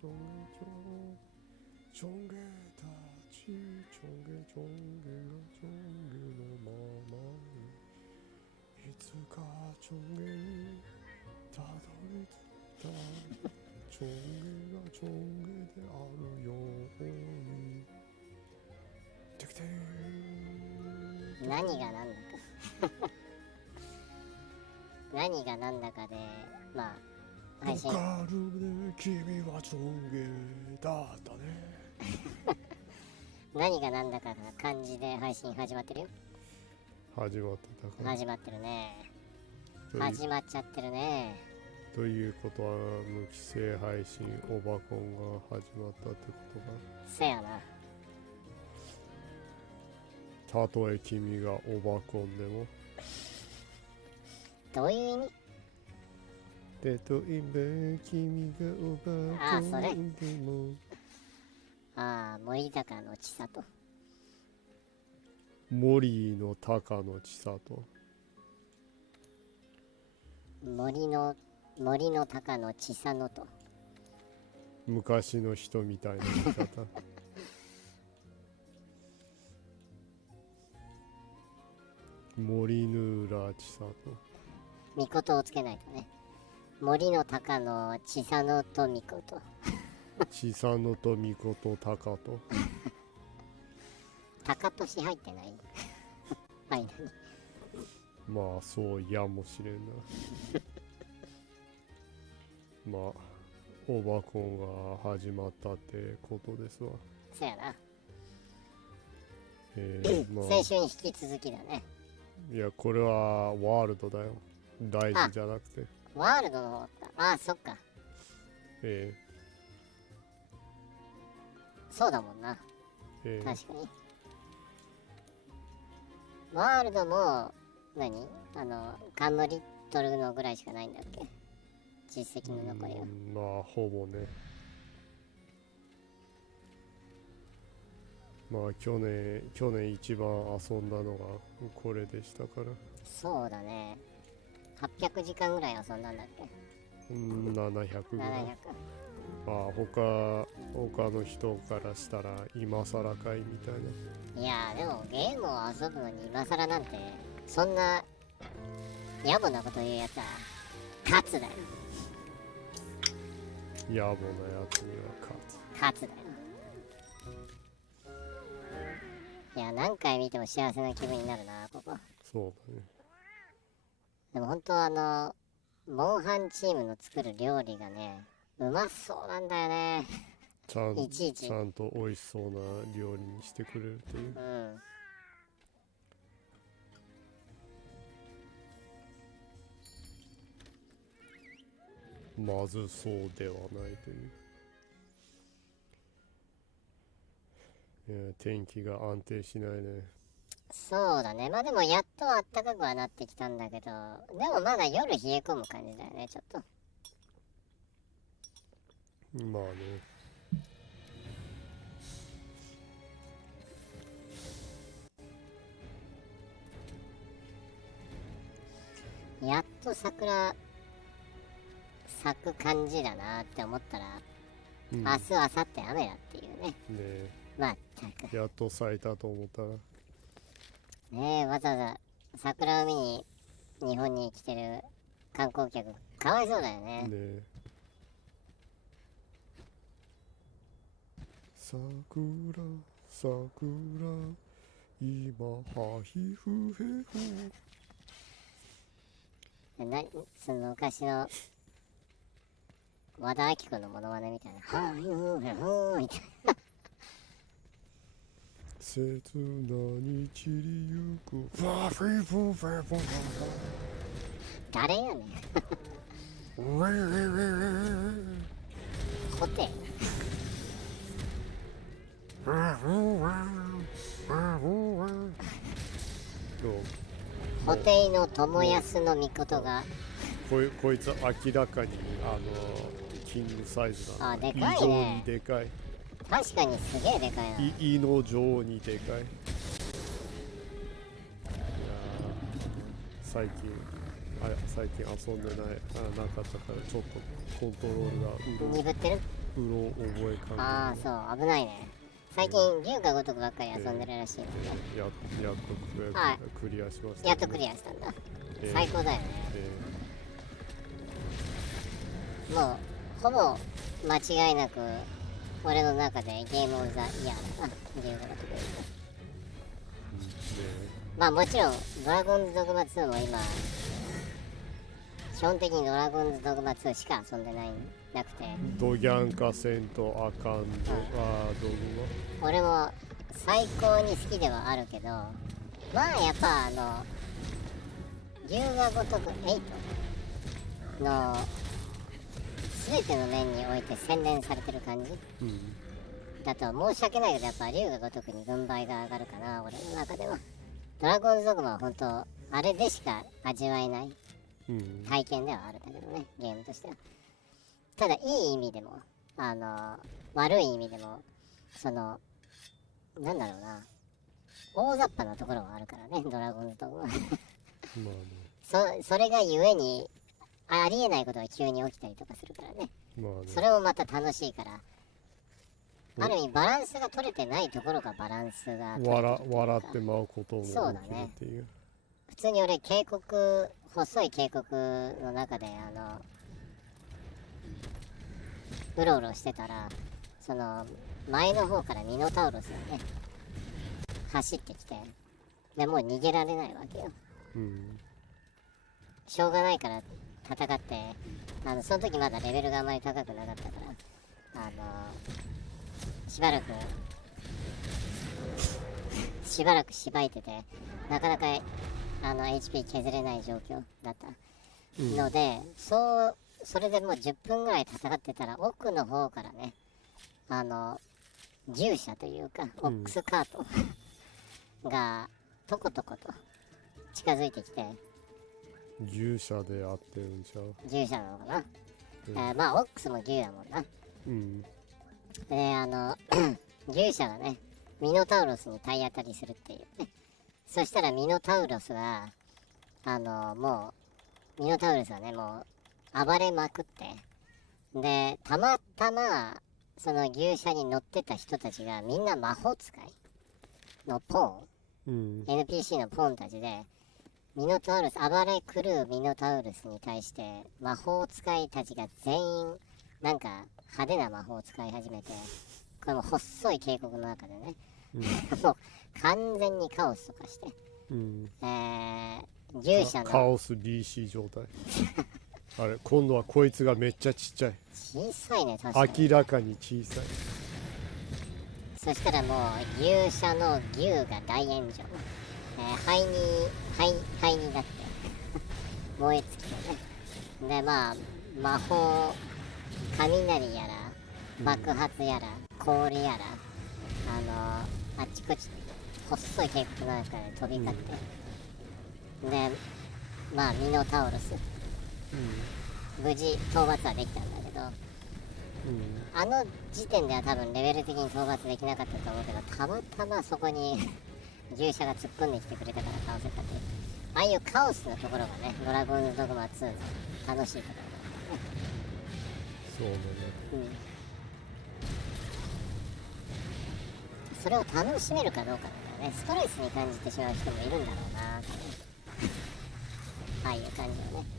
ちょんげたちちょんげがちょんげのままにいつかちょんげにたどり着いたちょんげがちょんげであるようにてきて何が何だか何が何だかでまあ配信ボカルで君はちょんげだったね何が何だかが漢字で配信始まってるよ。始まってたから始まってるね。始まっちゃってるね。ということは無規制配信オバコンが始まったってことか。せやな。たとえ君がオバコンでもどういう意味？例えば君がオバコンでも森高の千里。森の高の千里。森の高の千里と。昔の人みたいな言い方森の浦千里。みことをつけないとね。森の高の千里とみこと。千里とみこと高と。高年入ってない間に。まあそうやもしれんなまあオバコンが始まったってことですわ。そやな。まあ、先週に引き続きだね。いやこれはワールドだよ。大事じゃなくて。ワールドの方か。ああそっか。そうだもんな。確かに。ワールドも何冠取るのぐらいしかないんだっけ、実績の残りは。まあほぼね。まあ去年一番遊んだのがこれでしたから。そうだね。800時間ぐらい遊んだんだっけ。700ぐらい。700。まあ他の人からしたら今更かいみたいな。いやでもゲームを遊ぶのに今更なんてそんな野暮なこと言うやつは勝つだよ。野暮なやつには勝つだよ。いや何回見ても幸せな気分になるなここ。そうだね。でも本当モンハンチームの作る料理がねうまそうなんだよね。ちゃんと美味しそうな料理にしてくれるっていう。まずそうではないという。いや天気が安定しないね。そうだね。まあでもやっと暖かくはなってきたんだけど、でもまだ夜冷え込む感じだよねちょっと。まあね。やっと桜咲く感じだなって思ったら、明日明後日雨だっていうね。まったくやっと咲いたと思ったらねえ、わざわざ桜を見に日本に来てる観光客かわいそうだよね。桜今はひふへふ。その昔の和田アキ子のモノマネみたいなはぁひふへふみたいな切なに散りゆくファフィフフェフォン。誰やねんコテ布袋の友安の御事がこいつ明らかにキングサイズだ。でかいね。異常にでかい。確かにすげえでかいな。異の上にでかい。いや最近遊んでなかったからちょっとコントロールが鈍ってる。うろ覚え感覚。ああそう危ないね。最近龍が如くばっかり遊んでるらしいので、やっとクリアしました、ね、やっとクリアしたんだ、最高だよね、もうほぼ間違いなく俺の中でゲームオブザイヤーだな、龍が如く。まあもちろんドラゴンズドグマ2も今基本的にドラゴンズドグマ2しか遊んでなくて、ドギャンカセントアカンド、ドグマ俺も最高に好きではあるけど、まあやっぱ龍が如く8の全ての面において洗練されてる感じ、だと申し訳ないけど、やっぱ龍が如くに軍配が上がるかな、俺の中では。ドラゴンズドグマは本当あれでしか味わえない体験ではあるんだけどね、ゲームとしては。ただいい意味でも悪い意味でもなんだろうな、大雑把なところはあるからね、ドラゴンズドグマそれがゆえにありえないことが急に起きたりとかするからね、それもまた楽しいから、ある意味バランスが取れてないところがバランスが取れてるというか、笑ってまうことも起きるっていう。普通に俺細い渓谷の中でうろうろしてたら、前の方からミノタウロスがね走ってきて、でもう逃げられないわけよ、しょうがないから戦って、その時まだレベルがあまり高くなかったから、しばらくしばいてて、なかなかHP 削れない状況だったので、それでもう10分ぐらい戦ってたら、奥の方からね従者というかオックスカートがとことこと近づいてきて、従者で合ってるんちゃう？従者なのかな、まあオックスも牛だもんな。で従者がねミノタウロスに体当たりするっていうね。そしたらミノタウロスがもうミノタウロスはねもう暴れまくって、でたまたまその牛車に乗ってた人たちがみんな魔法使いのポーン、NPC のポーンたちで、ミノタウロス暴れ狂うミノタウロスに対して魔法使いたちが全員なんか派手な魔法を使い始めて、これも細い渓谷の中でね、もう完全にカオスとかして、従者のカオス DC 状態あれ今度はこいつがめっちゃちっちゃい、小さいね、確かに明らかに小さい。そしたらもう牛舎の牛が大炎上、灰になって燃え尽きてね。でまあ魔法、雷やら爆発やら氷やらあっちこっち細い渓谷の中で飛び交って、でまあミノタウロス、無事討伐はできたんだけど、あの時点では多分レベル的に討伐できなかったと思うけど、たまたまそこに従者が突っ込んできてくれたから倒せたっていう、ああいうカオスのところがねドラゴンズドグマ2の楽しいところだったね。そうだね、それを楽しめるかどうかだよね。ストレスに感じてしまう人もいるんだろうなああいう感じはね。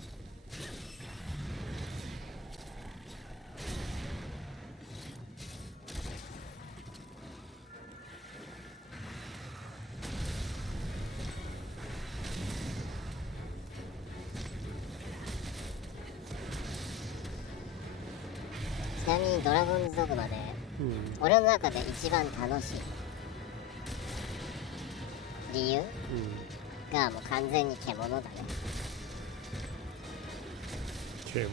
ちなみにドラゴンズドグマで、俺の中で一番楽しい理由、がもう完全に獣だね。獣。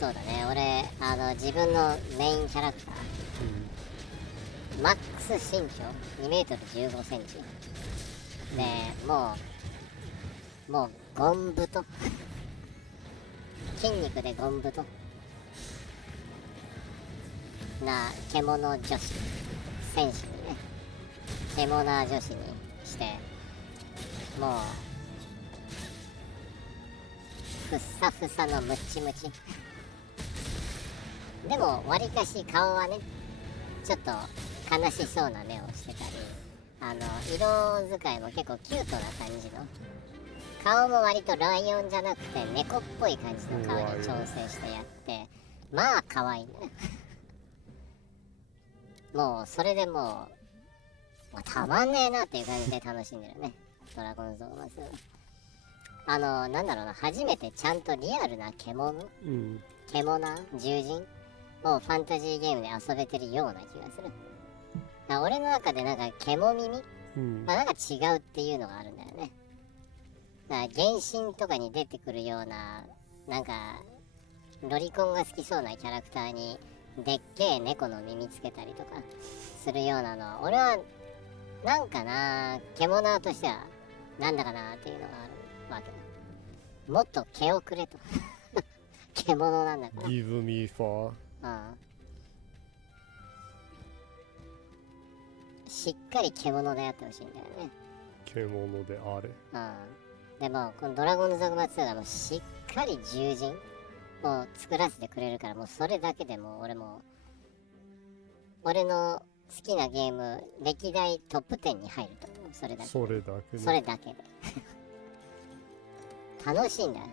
そうだね、俺自分のメインキャラクター、マックス身長2メートル15センチで、もうゴン太筋肉でゴン太な獣女子戦士にね、ケモナー女子にして、もうふっさふさのムッチムチでもわりかし顔はねちょっと悲しそうな目をしてたり、色使いも結構キュートな感じの、顔も割とライオンじゃなくて猫っぽい感じの顔に調整してやって、まあ可愛いねもうそれでもうたまんねえなっていう感じで楽しんでるねドラゴンズオーマス。なんだろうな、初めてちゃんとリアルな獣、ケモナー獣人をファンタジーゲームで遊べてるような気がする。俺の中でなんか獣耳、なんか違うっていうのがあるんだよね。だから原神とかに出てくるようななんかロリコンが好きそうなキャラクターにでっけえ猫の耳つけたりとかするようなの、俺はなんかな、獣としてはなんだかなっていうのがあるわけ。もっと毛をくれと獣なんだから Give me fur。 しっかり獣でやってほしいんだよね。獣であれ。でもこのドラゴンズドグマ2がもうしっかり獣人を作らせてくれるから、もうそれだけでも俺の好きなゲーム歴代トップ10に入ると思う。それだけで楽しいんだよ。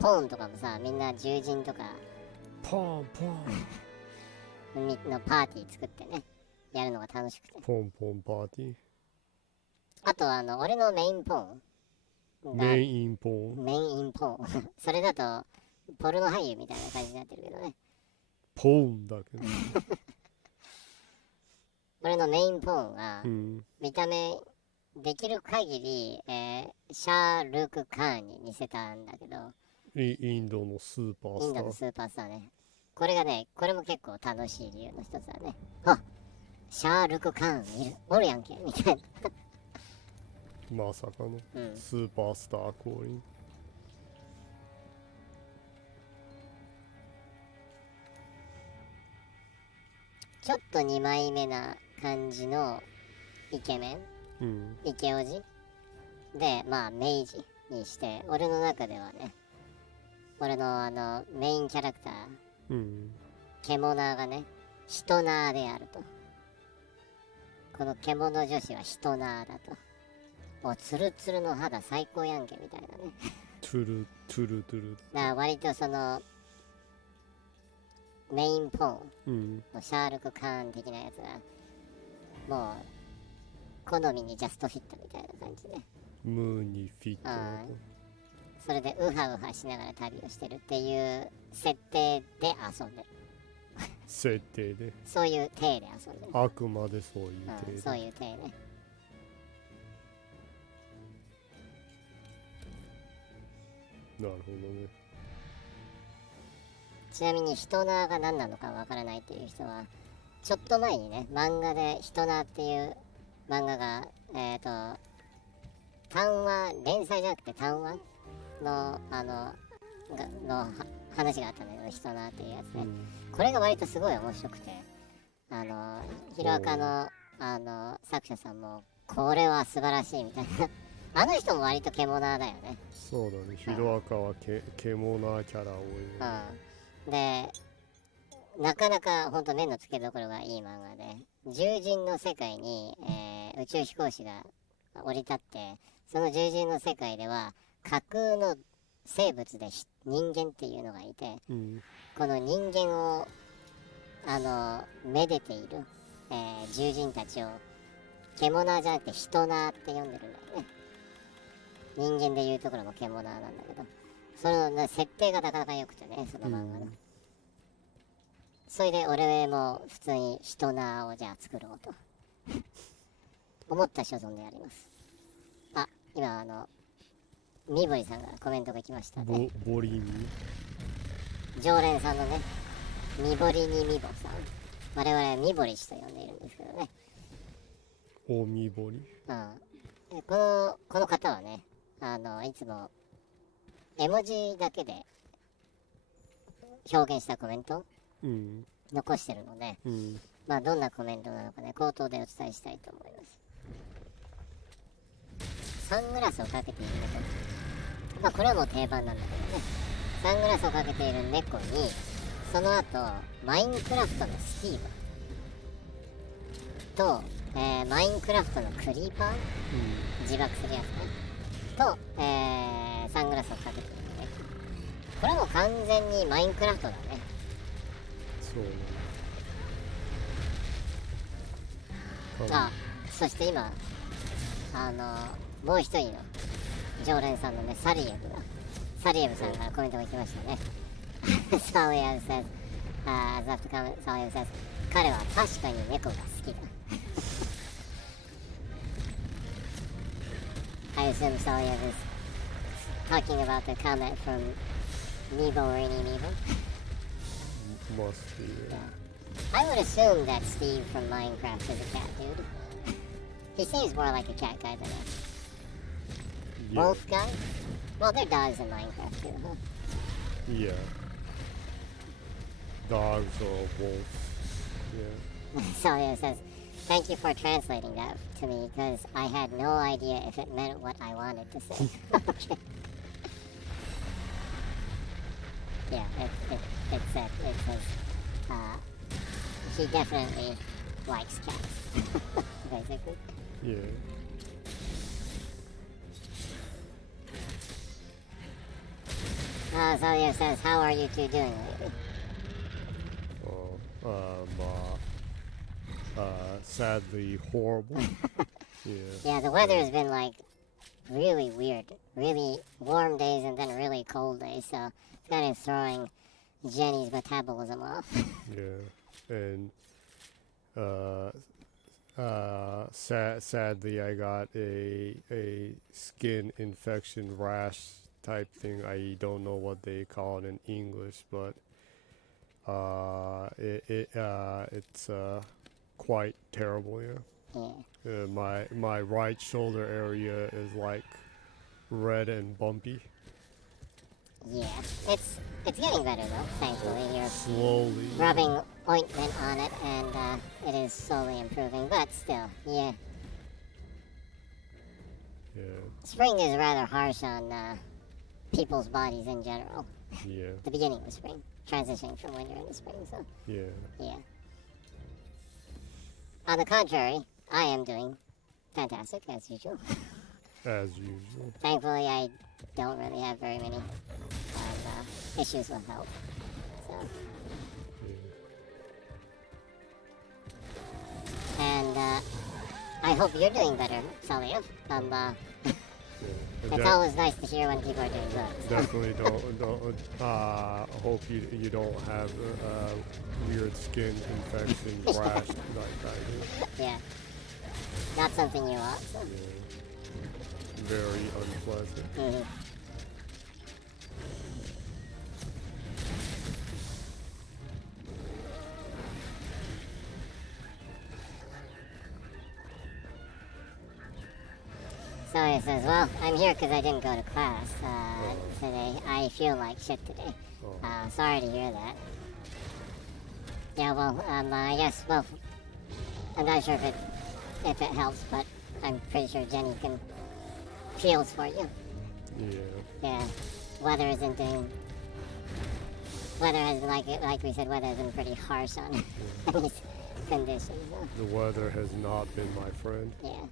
ポーンとかもさ、みんな獣人とかポンポンのパーティー作ってねやるのが楽しくて、ポンポンパーティー。あと俺のメインポーンメインポーンそれだとポルノ俳優みたいな感じになってるけどね。ポーンだけど俺のメインポーンが、見た目できる限り、シャールク・カーンに似せたんだけど、インドのスーパースターね。これがね、これも結構楽しい理由の一つだね。あ、シャールク・カーンいる、おるやんけみたいなまさかのスーパースター降臨。ちょっと2枚目な感じのイケメン、イケオジで、まあ明治にして、俺の中ではね、俺のメインキャラクター、ケモナーがねシトナーであると。この獣女子はシトナーだと。もうツルツルの肌最高やんけみたいなねトゥルトゥルトゥル。だから割とそのメインポーンのシャールク・カーン的なやつがもう好みにジャストフィットみたいな感じで、ムーにフィット。それでウハウハしながら旅をしてるっていう設定で遊んでる設定で、そういう体で遊んでる。あくまでそういう体で、そういう体ね。なるほどね。ちなみにヒトナーが何なのかわからないっていう人は、ちょっと前にね漫画でヒトナーっていう漫画が単話連載じゃなくて単話の話があったんだけど、ヒトナーっていうやつね、これが割とすごい面白くて、ヒロアカの作者さんもこれは素晴らしいみたいなあの人も割とケモナーだよね。そうだね、ヒロアカはケモナーキャラ多いで、ね。なかなかほんと目の付けどころがいい漫画で、獣人の世界に、宇宙飛行士が降り立って、その獣人の世界では架空の生物で人間っていうのがいて、この人間をめでている、獣人たちをケモナーじゃなくてヒトナーって呼んでるんだよね。人間でいうところのケモナーなんだけど、その設定がなかなか良くてね、その漫画の。それで俺も普通にヒトナーをじゃあ作ろうと思った所存であります。あ、今みぼりさんがコメントが来ましたね。ボリミ常連さんのね、みぼりにみぼさん、我々はみぼり氏と呼んでいるんですけどね。おみぼり。この方はね、いつも絵文字だけで表現したコメント、残してるので、まあどんなコメントなのかね、口頭でお伝えしたいと思います。サングラスをかけている猫、まあこれはもう定番なんだけどね、サングラスをかけている猫にその後マインクラフトのスティーブと、マインクラフトのクリーパー、自爆するやつねと、サングラスをかけてるんで、これはもう完全にマインクラフトだね。そうね。あ、そして今もう一人の常連さんのね、サリエブさんからコメントが来ましたね。サリエブ says, as after comment, サリエブ says, 彼は確かに猫が好きだ。I assume Salia is talking about the comment from Nebo or any Nebo. Must be. Yeah. I would assume that Steve from Minecraft is a cat dude. He seems more like a cat guy than a wolf guy. Well, they're dogs in Minecraft too, huh? Yeah. Dogs or wolves. Yeah. Salia says, thank you for translating that to me because I had no idea if it meant what I wanted to say. Okay. Yeah, it says, he definitely likes cats, basically. Yeah. Salia says, how are you two doing lately? Sadly horrible. Yeah, the weather has been like really weird. Really warm days and then really cold days, so it's kind of throwing Jenny's metabolism off. Yeah. And sadly I got a skin infection rash type thing. I don't know what they call it in English, but it's quite terrible. Yeah. My right shoulder area is like red and bumpy. Yeah, it's getting better though. Thankfully, you're slowly rubbing ointment on it, and it is slowly improving. But still, yeah. Yeah. Spring is rather harsh on people's bodies in general. Yeah. The beginning of spring, transitioning from winter into spring. So. Yeah. Yeah. On the contrary, I am doing fantastic as usual. As usual. Thankfully, I don't really have very many issues with health. So. Yeah. And I hope you're doing better, Salia. It's always nice to hear when people are doing good. Definitely don't hope you don't have weird skin infection rash like I do. Yeah. Not something you want. So. Yeah. Very unpleasant. Mm-hmm. So he says, well, I'm here because I didn't go to class today. I feel like shit today. Sorry to hear that. Yeah, well, I guess, well, I'm not sure if it helps, but I'm pretty sure Jenny can feels for you. Yeah. Yeah. Weather has been, like we said, weather has been pretty harsh on these conditions. So. The weather has not been my friend. Yeah.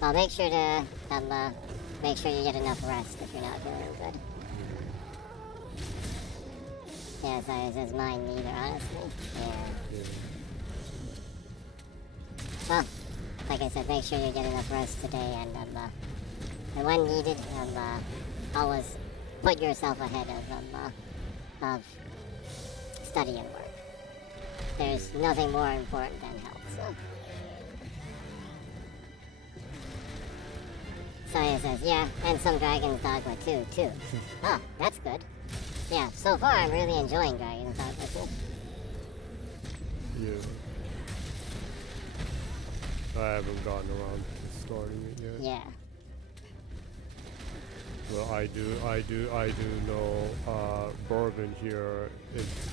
Well, make sure to make sure you get enough rest if you're not feeling good. Yeah, so it says mine neither, honestly. Yeah. Well, like I said, make sure you get enough rest today, and when needed, always put yourself ahead of study and work. There's nothing more important than health. So he says, yeah, and some Dragon's Dogma too. Oh, that's good. Yeah, so far I'm really enjoying Dragon's Dogma too. Yeah. I haven't gotten around to starting it yet. Yeah. Well, I do know Bourbon here. It's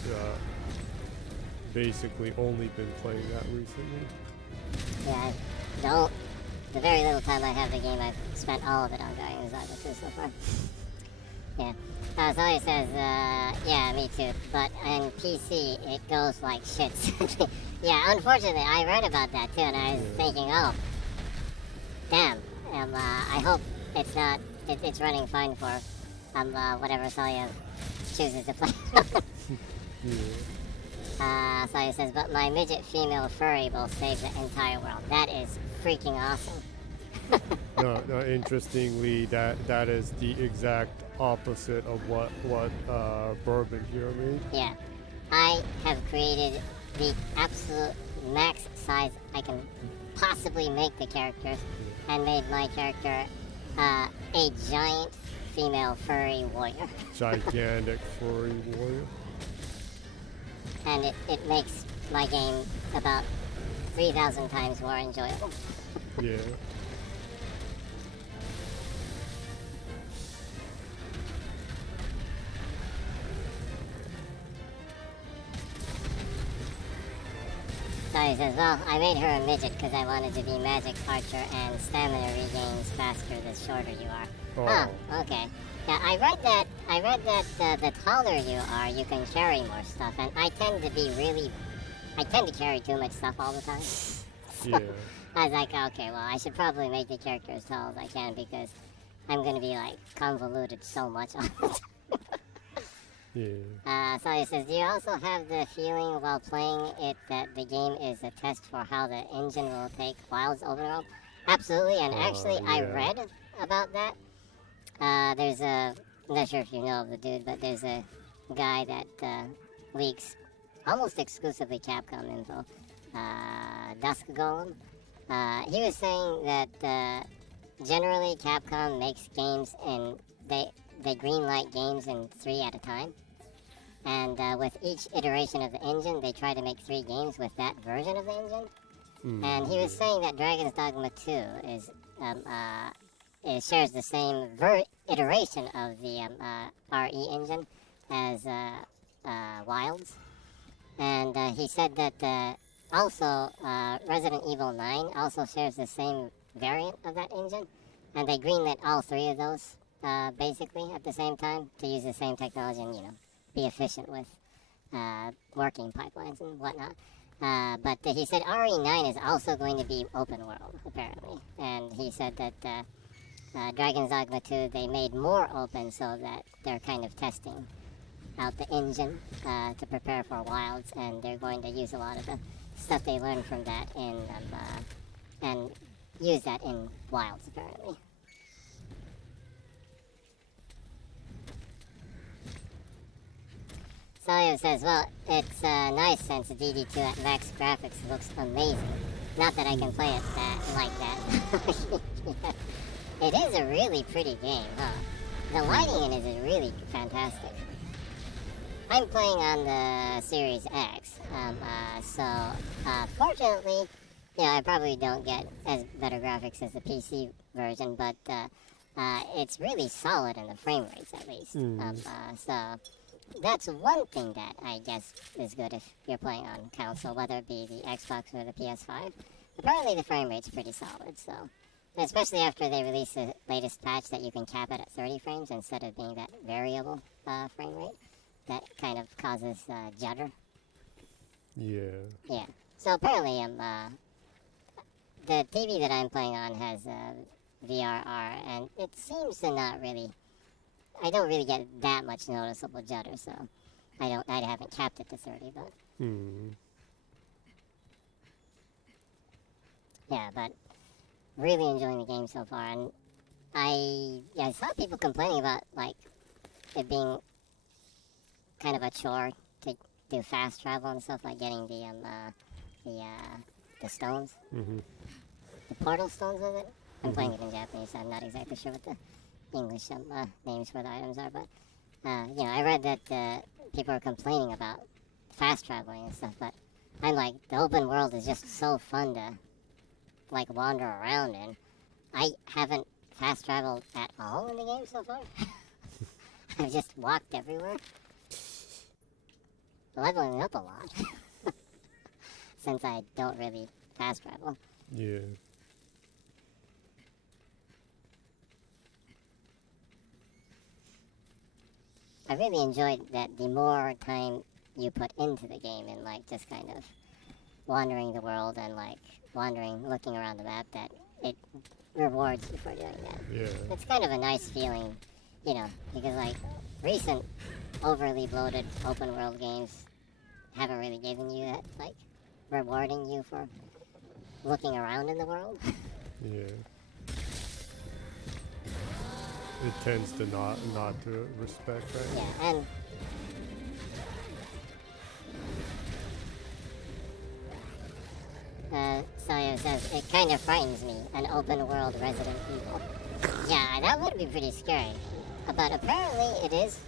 basically only been playing that recently. Yeah, the very little time I have the game, I've spent all of it on Dragon's Dogma 2 so far. Yeah. So he says, yeah, me too. But on PC, it goes like shit. Yeah, unfortunately, I read about that too, and I was thinking, oh, damn. I hope it's not. It's running fine for whatever Soyev chooses to play. So he says, but my midget female furry will save the entire world. That is freaking awesome. No, interestingly, that is the exact opposite of what Bourbon here made. Yeah, I have created the absolute max size I can possibly make the characters, and made my character a giant female furry warrior. Gigantic furry warrior. And it makes my game about 3,000 times more enjoyable. Yeah. So he says, well, I made her a midget because I wanted to be magic archer and stamina regains faster the shorter you are. Oh, okay. Yeah, I read that the taller you are, you can carry more stuff, and I tend to carry too much stuff all the time. Yeah. I was like, okay, well, I should probably make the character as tall as I can because I'm gonna be like convoluted so much all the time. Yeah. So he says, do you also have the feeling while playing it that the game is a test for how the engine will take Wild's overall? Absolutely, and actually I read about that. There's I'm not sure if you know of the dude, but there's a guy that leaks almost exclusively Capcom info. Dusk Golem. He was saying that generally Capcom makes games and they greenlight games in 3 at a time. And with each iteration of the engine, they try to make 3 games with that version of the engine. And he was saying that Dragon's Dogma 2 is it shares the same iteration of the RE engine as Wilds. And he said that also Resident Evil 9 also shares the same variant of that engine. And they greenlit all 3 of those basically at the same time to use the same technology and, be efficient with working pipelines and whatnot. But he said RE9 is also going to be open world, apparently. And he said that Dragon's Dogma 2, they made more open so that they're kind of testing out the engine to prepare for Wilds, and they're going to use a lot of the stuff they learned from that in and use that in Wilds, apparently. Sawyer says, well, it's nice since DD2 at max graphics looks amazing. Not that I can play it like that. It is a really pretty game, huh? The lighting in it is really fantastic. I'm playing on the Series X, so fortunately, I probably don't get as better graphics as the PC version, but it's really solid in the frame rates at least. So that's one thing that I guess is good if you're playing on console, whether it be the Xbox or the PS5. Apparently the frame rate's pretty solid, so especially after they release the latest patch that you can cap it at 30 frames instead of being that variable frame rate that kind of causes judder. Yeah. So apparently the TV that I'm playing on has VRR, and it seems to not really, I don't really get that much noticeable judder, so I haven't capped it to 30, but yeah, but really enjoying the game so far. And I saw people complaining about like it being kind of a chore to do fast travel and stuff, like getting the stones, the portal stones of it. I'm playing it in Japanese, so I'm not exactly sure what the English names for the items are, but I read that people are complaining about fast traveling and stuff, but I'm like, the open world is just so fun to like wander around in. I haven't fast traveled at all in the game so far. I've just walked everywhere. Leveling up a lot since I don't really fast travel. Yeah. I really enjoyed that the more time you put into the game and like just kind of wandering the world and like looking around the map, that it rewards you for doing that. Yeah. It's kind of a nice feeling, you know, because like recent overly bloated open world games haven't really given you that, like, rewarding you for looking around in the world. Yeah. It tends to not to respect that. Yeah, and Sayo says, it kind of frightens me, an open world Resident Evil. Yeah, that would be pretty scary. But apparently it is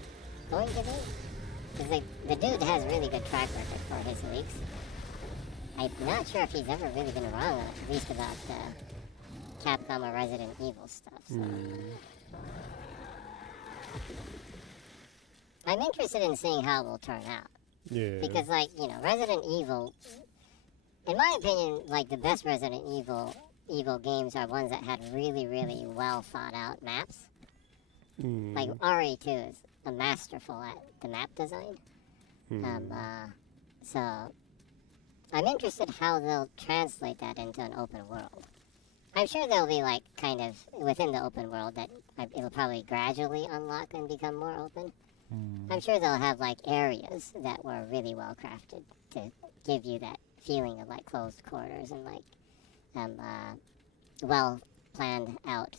going to be. Because like, the dude has really good track record for his leaks. I'm not sure if he's ever really been wrong, at least about Capcom or Resident Evil stuff. So. I'm interested in seeing how it will turn out. Yeah. Because, like, you know, Resident Evil, in my opinion, like, the best Resident Evil games are ones that had really, really well thought out maps. Like, RE2 is a masterful at the map design. So, I'm interested how they'll translate that into an open world. I'm sure there'll be, like, kind of, within the open world, that it'll probably gradually unlock and become more open. I'm sure they'll have, like, areas that were really well crafted to give you that feeling of, like, closed quarters and, like, well planned out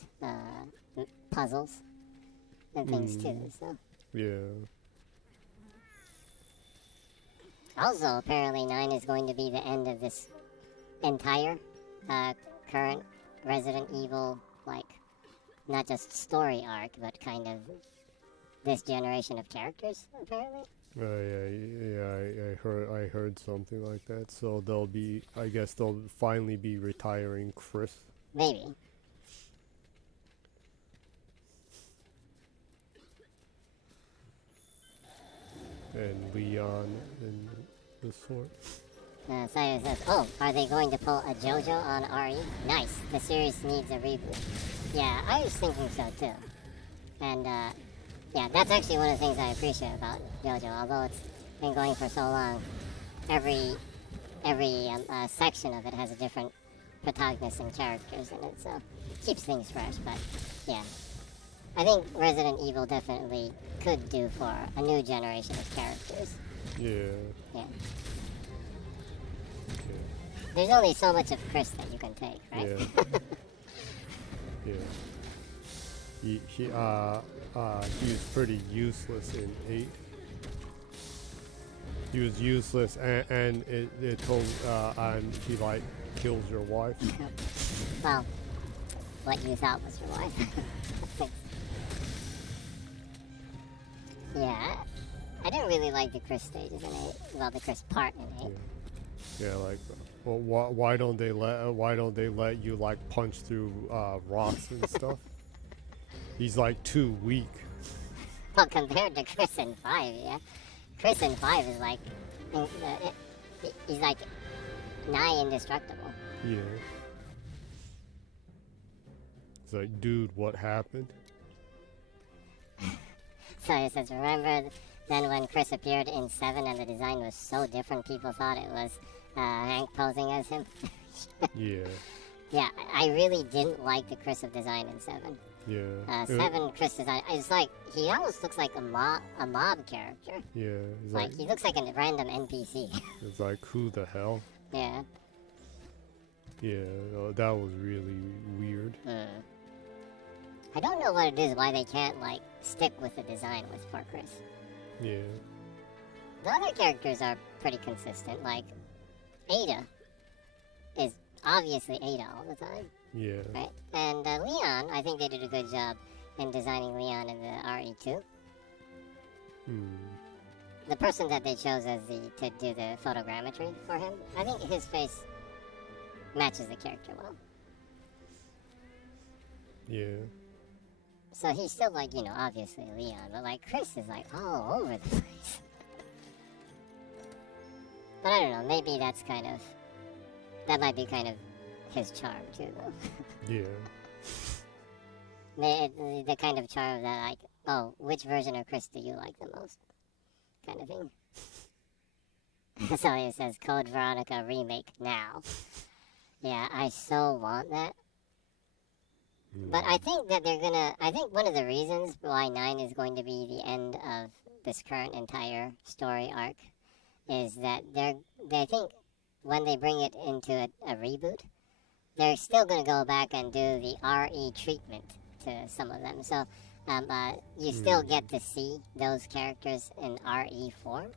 puzzles and things too. So. Yeah. Also, apparently 9 is going to be the end of this entire current Resident Evil, like, not just story arc, but kind of this generation of characters, apparently. I heard something like that. So I guess they'll finally be retiring Chris. Maybe. And Leon and the sort. Sayo says, oh, are they going to pull a JoJo on RE? Nice. The series needs a reboot. Yeah, I was thinking so too. And, yeah, that's actually one of the things I appreciate about JoJo. Although it's been going for so long, every section of it has a different protagonist and characters in it, so it keeps things fresh. But, yeah. I think Resident Evil definitely could do for a new generation of characters. Yeah. Yeah. There's only so much of Chris that you can take, right? Yeah. Yeah. He was pretty useless in 8. He was useless, and it told, and he, like, kills your wife. Well, what you thought was your wife. Yeah, I didn't really like the Chris stages in 8. Well, the Chris part in 8. Yeah, like, well, why don't they let you, like, punch through rocks and stuff? He's like too weak. Well, compared to Chris in 5, yeah. Chris in 5 is like, he's like nigh indestructible. Yeah. It's like, dude, what happened? So it says, remember then when Chris appeared in 7 and the design was so different, people thought it was Hank posing as him? Yeah. Yeah, I really didn't like the Chris of design in 7. Yeah. 7 Chris design, it's like, he almost looks like a mob character. Yeah. Like, he looks like a random NPC. It's like, who the hell? Yeah. Yeah, that was really weird. I don't know what it is, why they can't, like, stick with the design for Chris. Yeah. The other characters are pretty consistent, like, Ada is obviously Ada all the time. Yeah. Right? And Leon, I think they did a good job in designing Leon in the RE2. The person that they chose as to do the photogrammetry for him, I think his face matches the character well. Yeah. So he's still, like, you know, obviously Leon, but, like, Chris is, like, all over the place. But I don't know, maybe that might be kind of his charm, too, though. Yeah. The kind of charm that, like, oh, which version of Chris do you like the most? Kind of thing. So it says Code Veronica remake now. Yeah, I so want that. But I think that I think one of the reasons why 9 is going to be the end of this current entire story arc is that they think when they bring it into a reboot, they're still going to go back and do the RE treatment to some of them. So you still get to see those characters in RE form.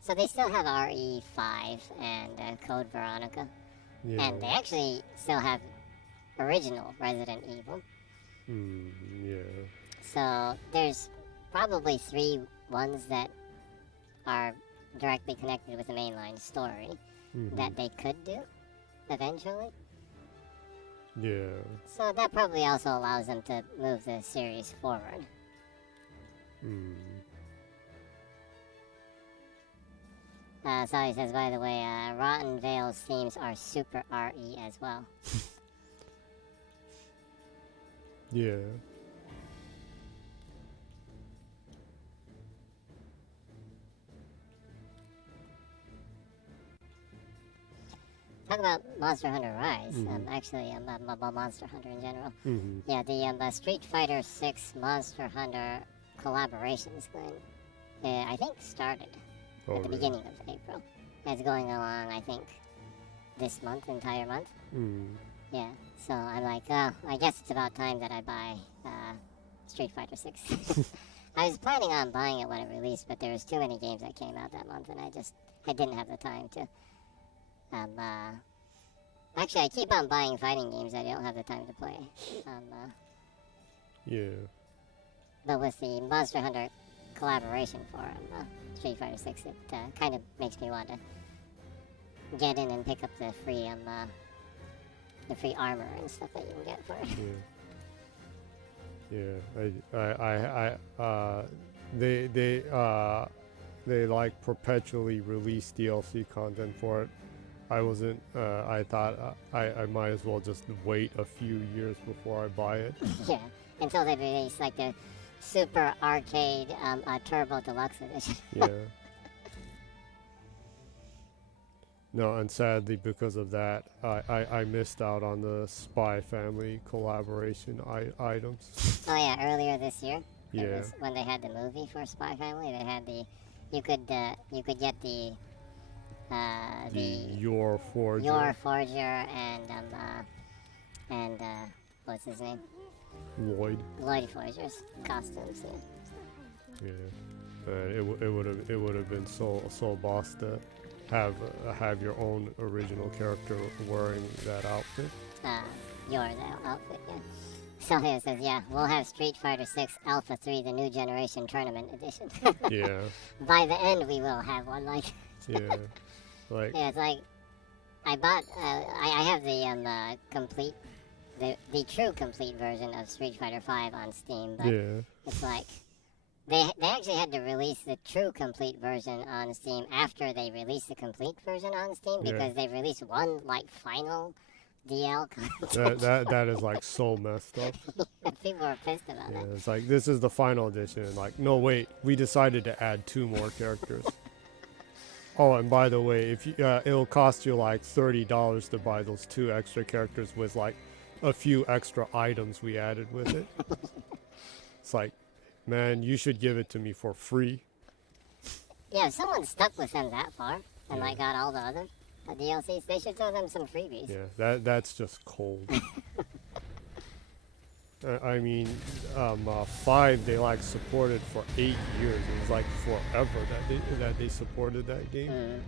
So they still have RE5 and Code Veronica. Yeah. And they actually still have original Resident Evil. Yeah. So there's probably 3 ones that are directly connected with the mainline story that they could do eventually. Yeah. So that probably also allows them to move the series forward. So he says, by the way, Rotten Vale's themes are super RE as well. Yeah. Talk about Monster Hunter Rise. Actually, about Monster Hunter in general. Yeah, the Street Fighter 6 Monster Hunter collaboration is going, I think, started at the beginning of April. It's going along, I think, this month, entire month. Yeah, so I'm like, oh, I guess it's about time that I buy Street Fighter 6. I was planning on buying it when it released, but there was too many games that came out that month, and I didn't have the time to. Actually, I keep on buying fighting games I don't have the time to play. Yeah. But with the Monster Hunter collaboration for Street Fighter 6, it kind of makes me want to get in and pick up the free armor and stuff that you can get for it. Yeah. They like perpetually release DLC content for it. I wasn't. I thought I might as well just wait a few years before I buy it. Yeah, until they release like the Super Arcade Turbo Deluxe Edition. Yeah. No, and sadly because of that, I missed out on the Spy Family collaboration items. Oh yeah, earlier this year. Yeah. When they had the movie for Spy Family, they had you could get the Your Forger. Your Forger and what's his name? Lloyd Forger's costumes. Yeah. It would have been so boss to have your own original character wearing that outfit. Your outfit, yeah. So here it says, yeah, we'll have Street Fighter 6 Alpha 3, the new generation tournament edition. Yeah. By the end, we will have one like. Yeah. Like. Yeah, it's like I bought. I have the complete, the true complete version of Street Fighter 5 on Steam, but it's like they actually had to release the true complete version on Steam after they released the complete version on Steam because they released one like final DL content. That is like so messed up. People are pissed about that. It's like this is the final edition, and like no wait, we decided to add 2 more characters. Oh, and by the way, if you, it'll cost you like $30 to buy those 2 extra characters with like a few extra items we added with it. It's like, man, you should give it to me for free. Yeah, if someone stuck with them that far and like got all the other DLCs, they should throw them some freebies. Yeah, that's just cold. I mean, 5 they like supported for 8 years. It was like forever that they supported that game.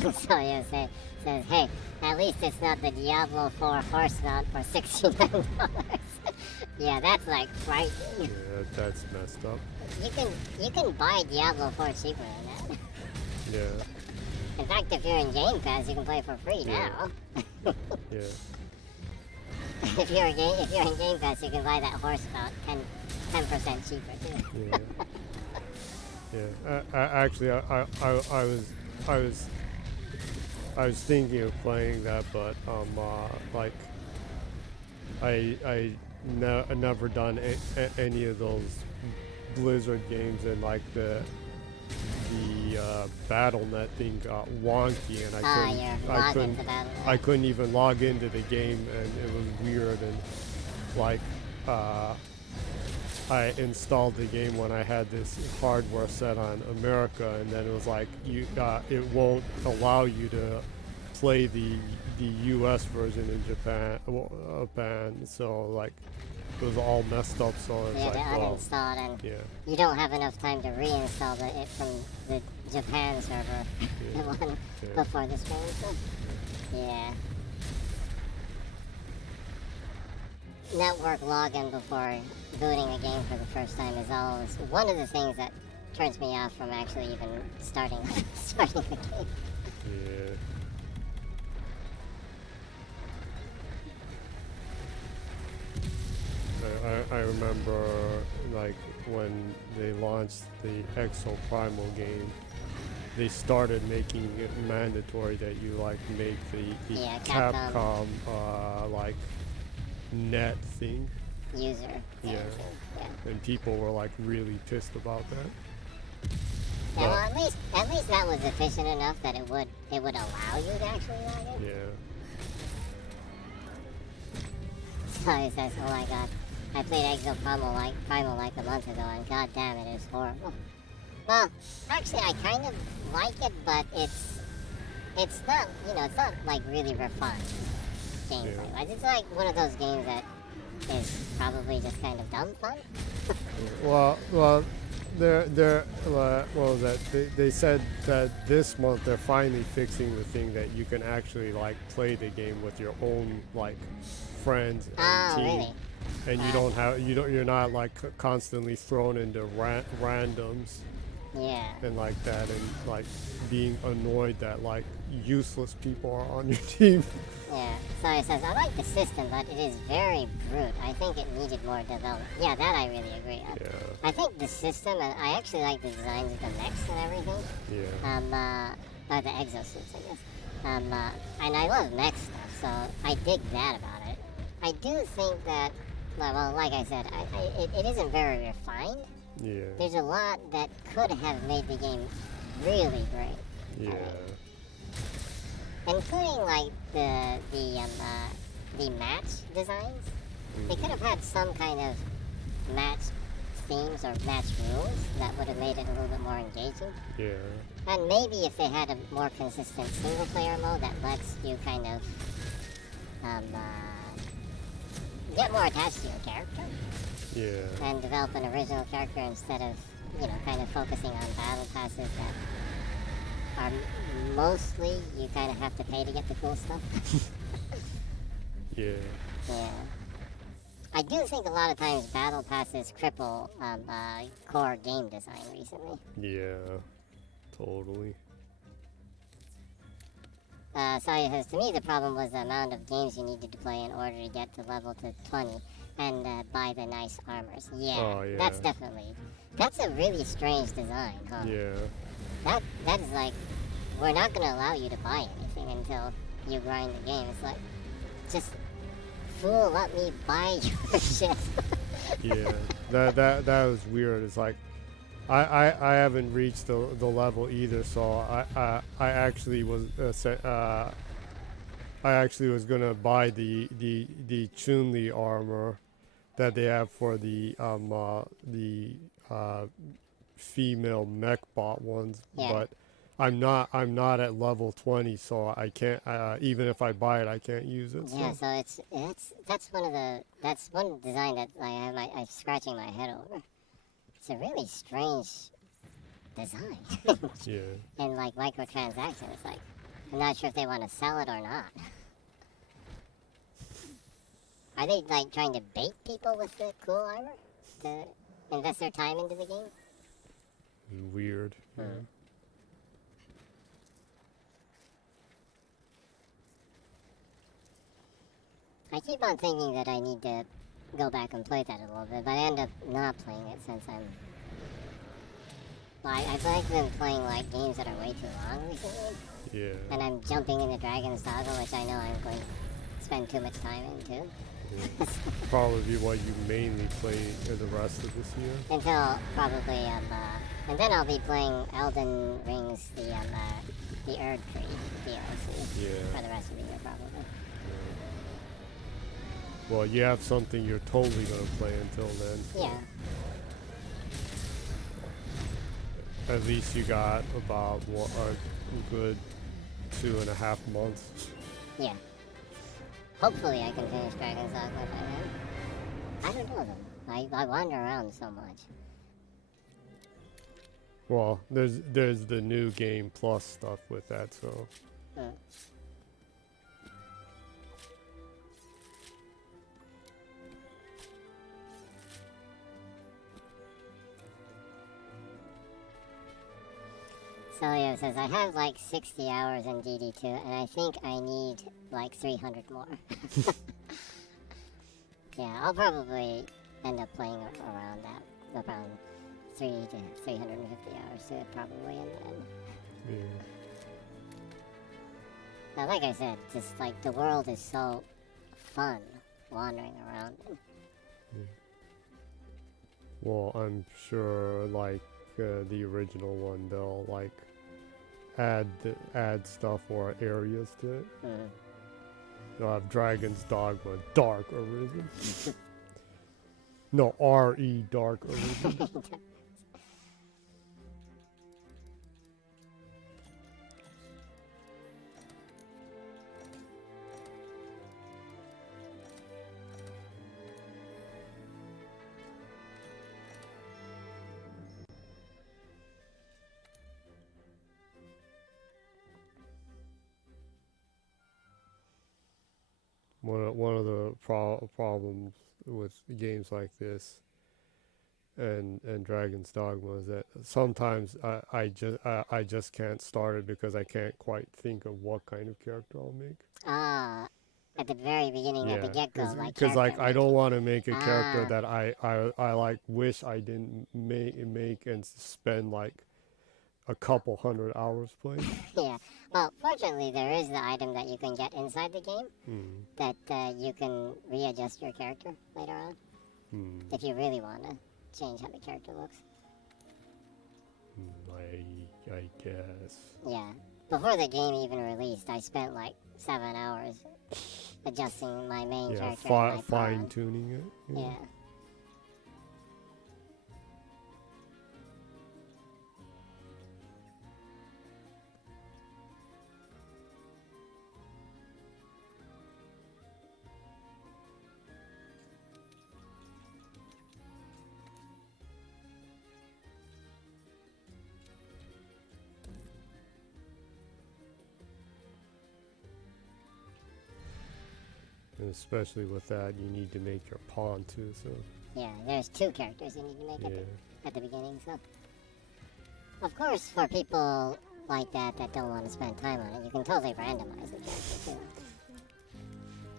So yeah, says, hey, at least it's not the Diablo 4 horse mount for $69. Yeah, that's like frightening. Yeah, that's messed up. You can buy Diablo 4 cheaper than that. Yeah. In fact, if you're in Game Pass, you can play for free now. Yeah. If you're in Game Pass, you can buy that horse mount 10% cheaper too. Yeah. Actually, I was thinking of playing that, but like never done any of those Blizzard games, and like the BattleNet thing got wonky, and I couldn't even log into the game, and it was weird, and like I installed the game when I had this hardware set on America, and then it was like it won't allow you to play the US version in Japan, so like it was all messed up, so it's like, they uninstalled, and you don't have enough time to reinstall it from the Japan server before the stream. So, network login before booting a game for the first time is always one of the things that turns me off from actually even starting the game. I remember like when they launched the Exo Primal game, they started making it mandatory that you like make the Capcom like net thing. User. And people were like really pissed about that. Yeah, well, at least that was efficient enough that it would allow you to actually log in. So he says, "Oh my God, I played Exo Primal like a month ago, and god damn it, it's horrible." Well, actually, I kind of like it, but it's not, it's not like really refined gameplay. Like, it's like one of those games that is probably just kind of dumb fun. well, they said that this month they're finally fixing the thing that you can actually like play the game with your own like friends and team. Really? And you're not like constantly thrown into randoms. And like that, and like being annoyed that like useless people are on your team. So he says, I like the system, but it is very brute. I think it needed more development. Yeah, that I really agree on. I think the system, and I actually like the designs of the mechs and everything. Or the exosuits, I guess. And I love mech stuff, so I dig that about it. I do think that, well, like I said, it isn't very refined. There's a lot that could have made the game really great. Including like the match designs. They could have had some kind of match themes or match rules that would have made it a little bit more engaging. And maybe if they had a more consistent single player mode that lets you kind of get more attached to your character. And develop an original character instead of, kind of focusing on battle passes that are mostly you kind of have to pay to get the cool stuff. I do think a lot of times battle passes cripple core game design recently. Totally. So he says, to me the problem was the amount of games you needed to play in order to get to level to 20. And buy the nice armors. That's a really strange design, huh? That is like, we're not going to allow you to buy anything until you grind the game. It's like, just fool, let me buy your shit. That was weird. It's like, I haven't reached the level either, so I actually was gonna buy the Chun-Li armor that they have for the female mech bot ones, but I'm not at level 20, so I can't even if I buy it, I can't use it. So that's one design that I'm scratching my head over. It's a really strange design. And like microtransactions, it's like I'm not sure if they want to sell it or not. Are they like trying to bait people with the cool armor to invest their time into the game? Weird. I keep on thinking that I need to go back and play that a little bit, but I end up not playing it since I've been playing like games that are way too long recently. And I'm jumping into Dragon's Dogma, which I know I'm going to spend too much time into. Yeah. Probably what you mainly play the rest of this year. Until probably and then I'll be playing Elden Ring's the Erd Tree DLC for the rest of the year probably. Yeah. Well, you have something you're totally gonna play until then. Yeah. At least you got about a good 2.5 months. Yeah. Hopefully I can finish Dragon's Dogma by then. I don't know though. I wander around so much. Well, there's the new game plus stuff with that, so. Celio says, I have like 60 hours in DD2, and I think I need like 300 more. Yeah, I'll probably end up playing around 300 to 350 hours to it probably in the end. Yeah. Now, like I said, just like the world is so fun wandering around it. Yeah. Well, I'm sure like the original one, they'll like add stuff or areas to it. They'll have Dragon's Dogma Dark Arisen. No, RE Dark Arisen. One of the problems with games like this and Dragon's Dogma is that sometimes I just can't start it because I can't quite think of what kind of character I'll make. At the very beginning, at the get-go, because like I don't want to make a character that I like wish I didn't make and spend like a couple hundred hours playing. Yeah. Well, fortunately, there is the item that you can get inside the game that you can readjust your character later on if you really want to change how the character looks. I guess. Yeah. Before the game even released, I spent like 7 hours adjusting my main character. Fine-tuning it. Yeah. And especially with that, you need to make your pawn too. So. Yeah, there's 2 characters you need to make at the beginning. So, of course, for people like that don't want to spend time on it, you can totally randomize the character too.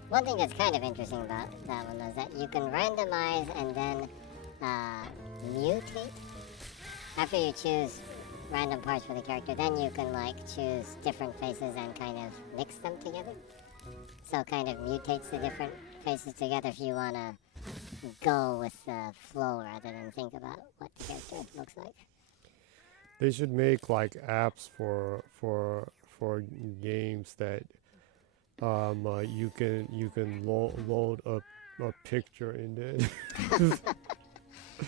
One thing that's kind of interesting about that one is that you can randomize and then mutate. After you choose random parts for the character, then you can like choose different faces and kind of mix them together. So it kind of mutates the different faces together if you want to go with the flow rather than think about what the character looks like. They should make like apps for games that you can load a picture in there.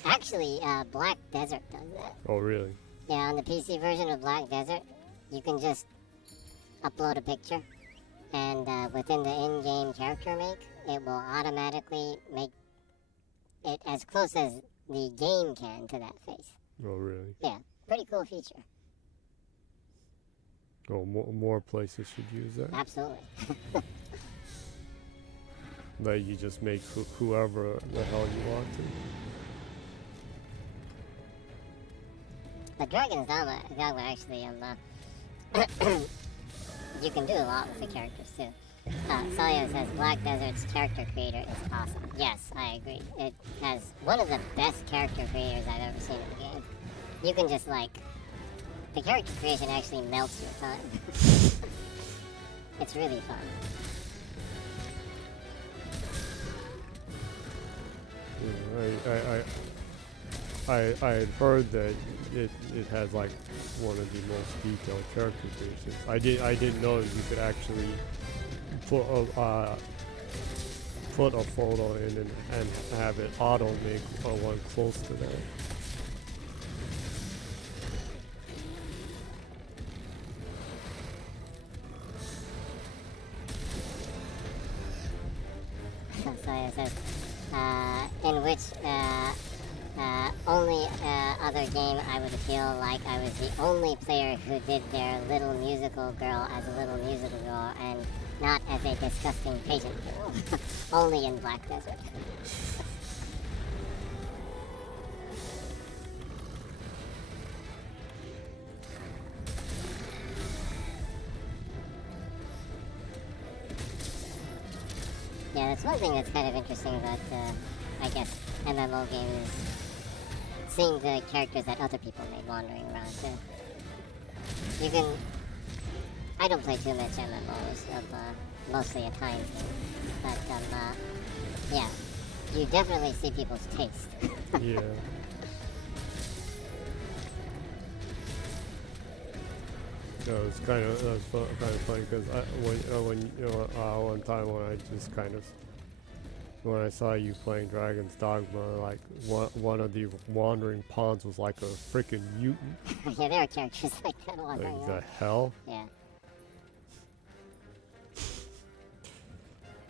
Actually, Black Desert does that. Oh, really? Yeah, on the PC version of Black Desert, you can just upload a picture. And within the in-game character make, it will automatically make it as close as the game can to that face. Oh, really? Yeah, pretty cool feature. Oh, more places should use that? Absolutely. That you just make whoever the hell you want to. The Dragon's Dogma actually, you can do a lot with the characters too. Celio says Black Desert's character creator is awesome. Yes, I agree. It has one of the best character creators I've ever seen in the game. You can just like, the character creation actually melts your time. It's really fun. I had heard that it has like one of the most detailed character creations. I didn't know that you could actually put a photo in and have it auto make one close to that. So it says, in which only other game I would feel like I was the only player who did their little musical girl as a little musical girl and not as a disgusting pageant girl. Only in Black Desert. Yeah, that's one thing that's kind of interesting about, I guess, MMO games. Seeing the characters that other people made wandering around, too. You can... I don't play too much MMOs, mostly a time thing. But, yeah. You definitely see people's taste. Yeah. No, it's kind of funny because one time when I just kind of when I saw you playing Dragon's Dogma, like one of the wandering pawns was like a freaking mutant. Yeah, there are characters like that wandering around. Like the hell? Yeah.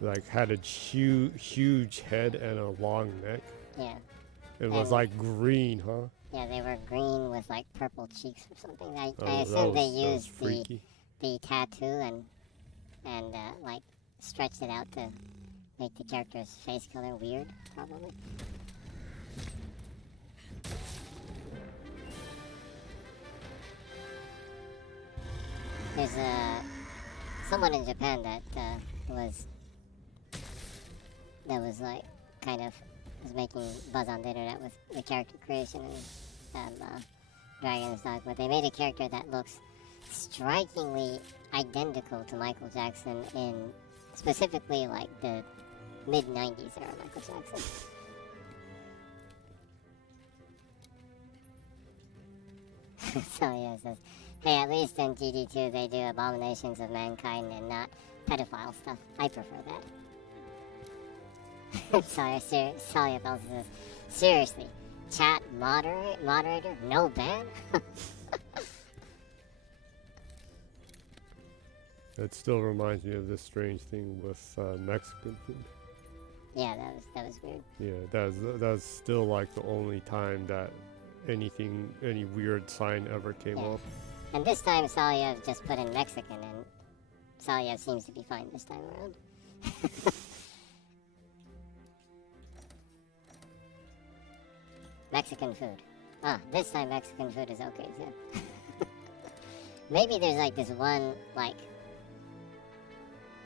Like had a huge head and a long neck. Yeah. It was like green, huh? Yeah, they were green with like purple cheeks or something. I assume they used the tattoo and like stretched it out to make the character's face color weird, probably. There's someone in Japan that was like kind of was making buzz on the internet with the character creation and Dragon's Dogma. They made a character that looks strikingly identical to Michael Jackson in specifically like the mid-90s era Michael Jackson. So yeah, it says, hey, at least in GD2 they do abominations of mankind and not pedophile stuff. I prefer that. Sawyer says, seriously, chat moderator, no ban? It still reminds me of this strange thing with Mexican food. Yeah, that was weird. Yeah, that's still like the only time that any weird sign ever came up. And this time Salyev just put in Mexican, and Salyev seems to be fine this time around. Mexican food. Ah, this time Mexican food is okay too. Maybe there's like this one, like,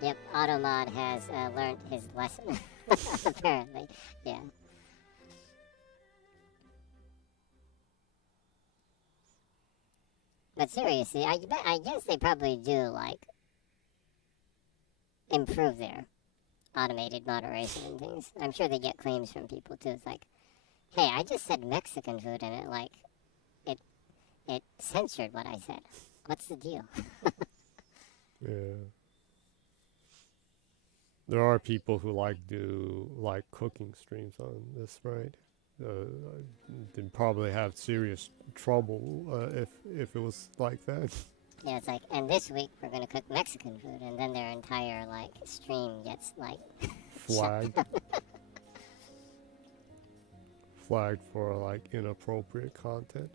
yep, Automod has learned his lesson. Apparently, yeah. But seriously, I guess they probably do, like, improve their automated moderation and things. I'm sure they get claims from people too. It's like, hey, I just said Mexican food and it censored what I said. What's the deal? Yeah. There are people who do cooking streams on this, right? They'd probably have serious trouble if it was like that. Yeah, it's like, and this week we're gonna cook Mexican food, and then their entire stream gets flagged. Flagged for inappropriate content.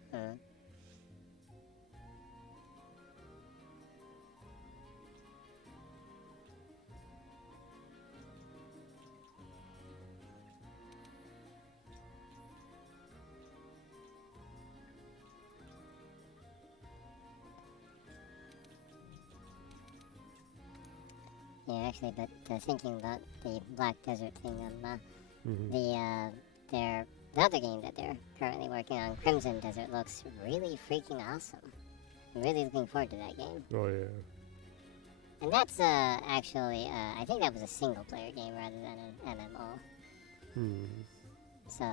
Yeah, actually, but thinking about the Black Desert thing, the other game that they're currently working on, Crimson Desert, looks really freaking awesome. I'm really looking forward to that game. Oh yeah. And that's actually, I think that was a single-player game rather than an MMO. So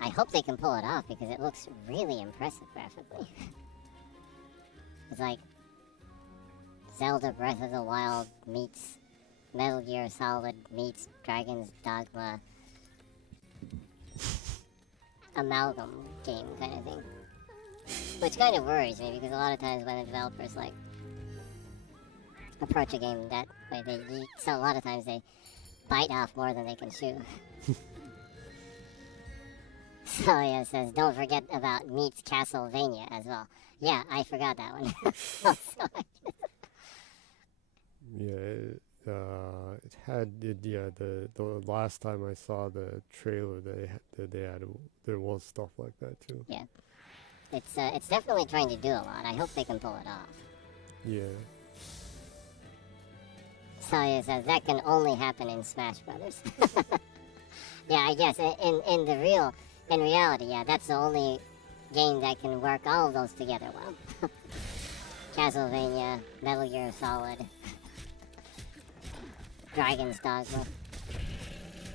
I hope they can pull it off because it looks really impressive graphically. It's like Zelda Breath of the Wild meets Metal Gear Solid meets Dragon's Dogma amalgam game kind of thing. Which kind of worries me because a lot of times when the developers like approach a game that way, so a lot of times they bite off more than they can chew. So yeah, it says don't forget about meets Castlevania as well. Yeah, I forgot that one. Yeah, it had the last time I saw the trailer, there was stuff like that too. Yeah, it's definitely trying to do a lot. I hope they can pull it off. Yeah. So it says that can only happen in Smash Brothers. Yeah, I guess in reality, yeah, that's the only game that can work all of those together well. Castlevania, Metal Gear Solid, Dragon's Dogma.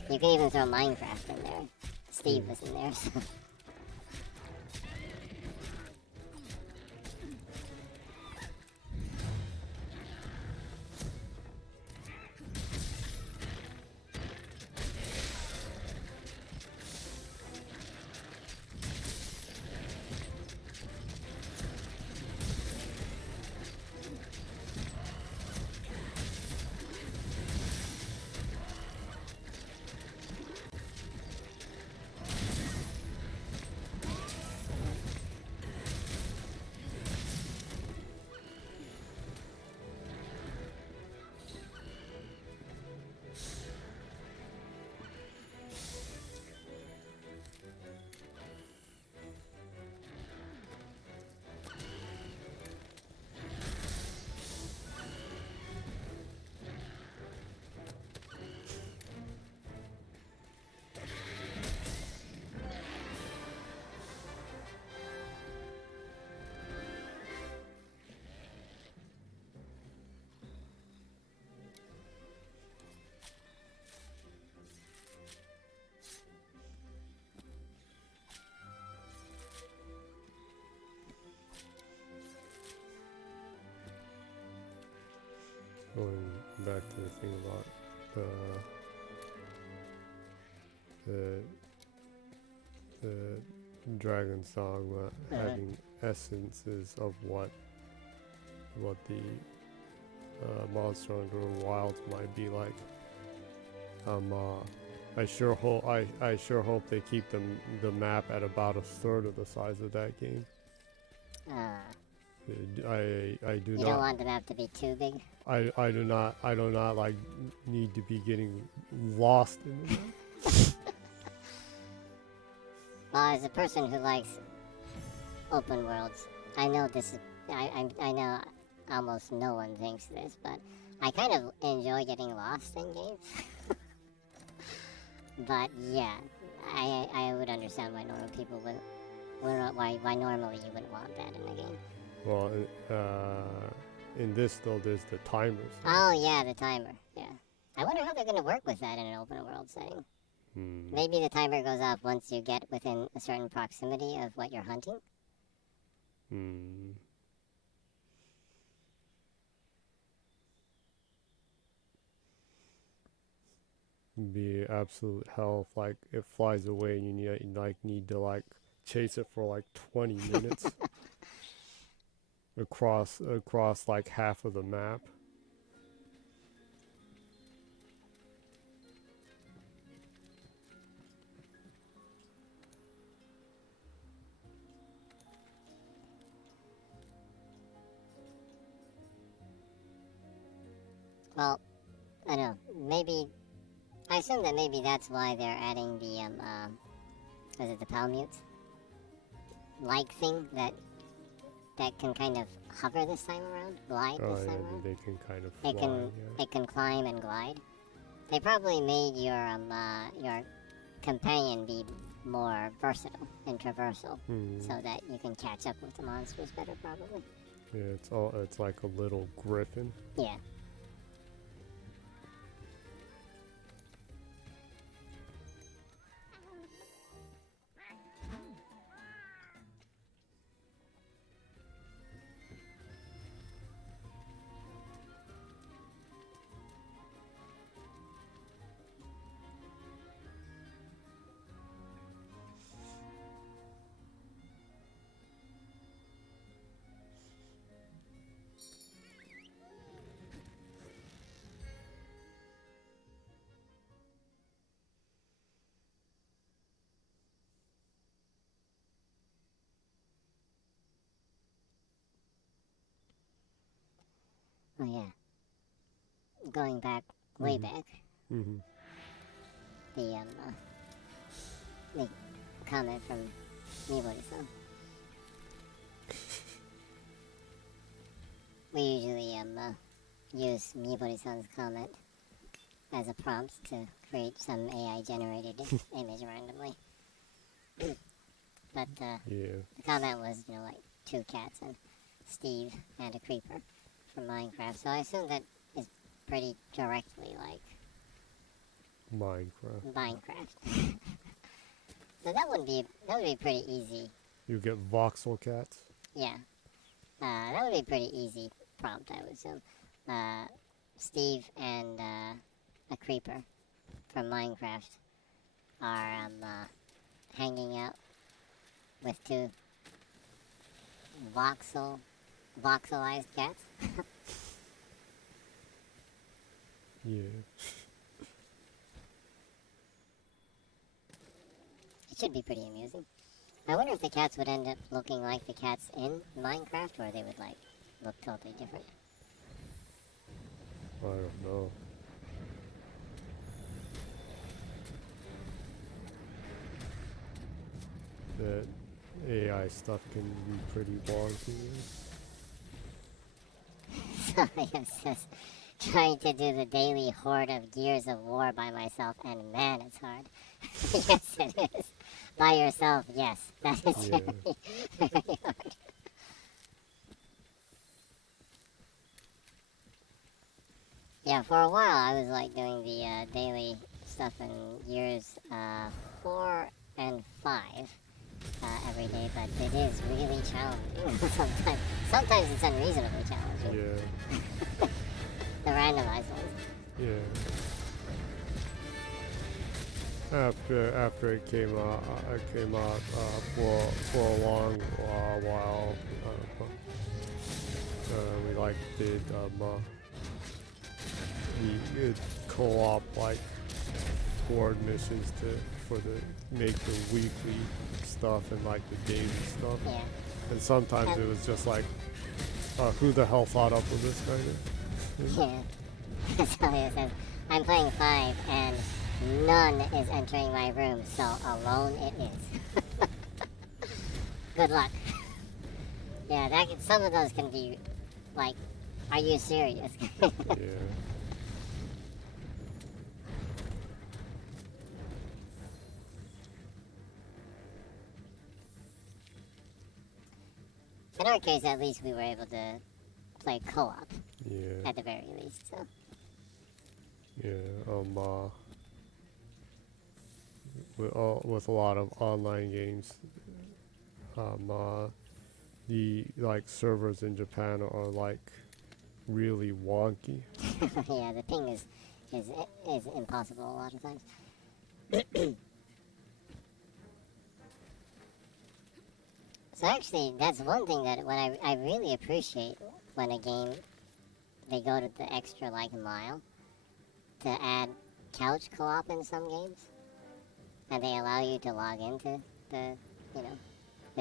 You can even throw Minecraft in there. Steve was in there. So. Going back to the thing about the Dragon's Dogma having essences of what the Monster Hunter Wilds might be like. I sure hope they keep the map at about a third of the size of that game. I do You not. don't want the map to be too big? I do not like need to be getting lost in the map. Well, as a person who likes open worlds, I know this is, I know almost no one thinks this, but I kind of enjoy getting lost in games. But yeah, I would understand why normal people why normally you wouldn't want that in a game. Well, in this though, there's the timers. Oh yeah, the timer. Yeah, I wonder how they're gonna work with that in an open world setting. Maybe the timer goes off once you get within a certain proximity of what you're hunting. Be absolute hell if like it flies away and you need to chase it for like 20 minutes across like half of the map. Well, I don't know. Maybe I assume that maybe that's why they're adding the was it the Palmute thing that can kind of hover this time around, glide this time around. They can kind of fly. It can climb and glide. They probably made your companion be more versatile and traversal, so that you can catch up with the monsters better, probably. Yeah, it's like a little griffin. Yeah. Oh yeah. Going back, way back, Mm-hmm. the comment from Mibori-san. We usually use Mibori-san's comment as a prompt to create some AI-generated image randomly. But Yeah. the comment was, like 2 cats and Steve and a creeper from Minecraft. So I assume that is pretty directly like Minecraft. So that would be pretty easy. You get voxel cats. Yeah. That would be pretty easy prompt, I would assume. Steve and a creeper from Minecraft are hanging out with 2 voxelized cats. Yeah. It should be pretty amusing. I wonder if the cats would end up looking like the cats in Minecraft, or they would look totally different. I don't know. That AI stuff can be pretty wonky. So it says, trying to do the daily horde of Gears of War by myself, and man, it's hard. Yes, it is. By yourself, yes, that is Yeah. very hard. Yeah, for a while I was doing the daily stuff in Gears 4 and 5 every day, but it is really challenging. Sometimes it's unreasonably challenging. Yeah. The randomized ones. Yeah. After it came out, for a long while. We did the co-op board missions make the weekly stuff and the daily stuff. Yeah. And sometimes it was just who the hell thought up with this kind of thing? Yeah. So it says, I'm playing 5 and none is entering my room, so alone it is. Good luck. Yeah, some of those can be are you serious? Yeah. In our case, at least we were able to play co-op. Yeah. At the very least, so. Yeah. With a lot of online games, the servers in Japan are really wonky. Yeah, the ping is impossible a lot of times. So actually, that's one thing that I really appreciate when a game, they go to the extra mile to add couch co-op in some games, and they allow you to log into the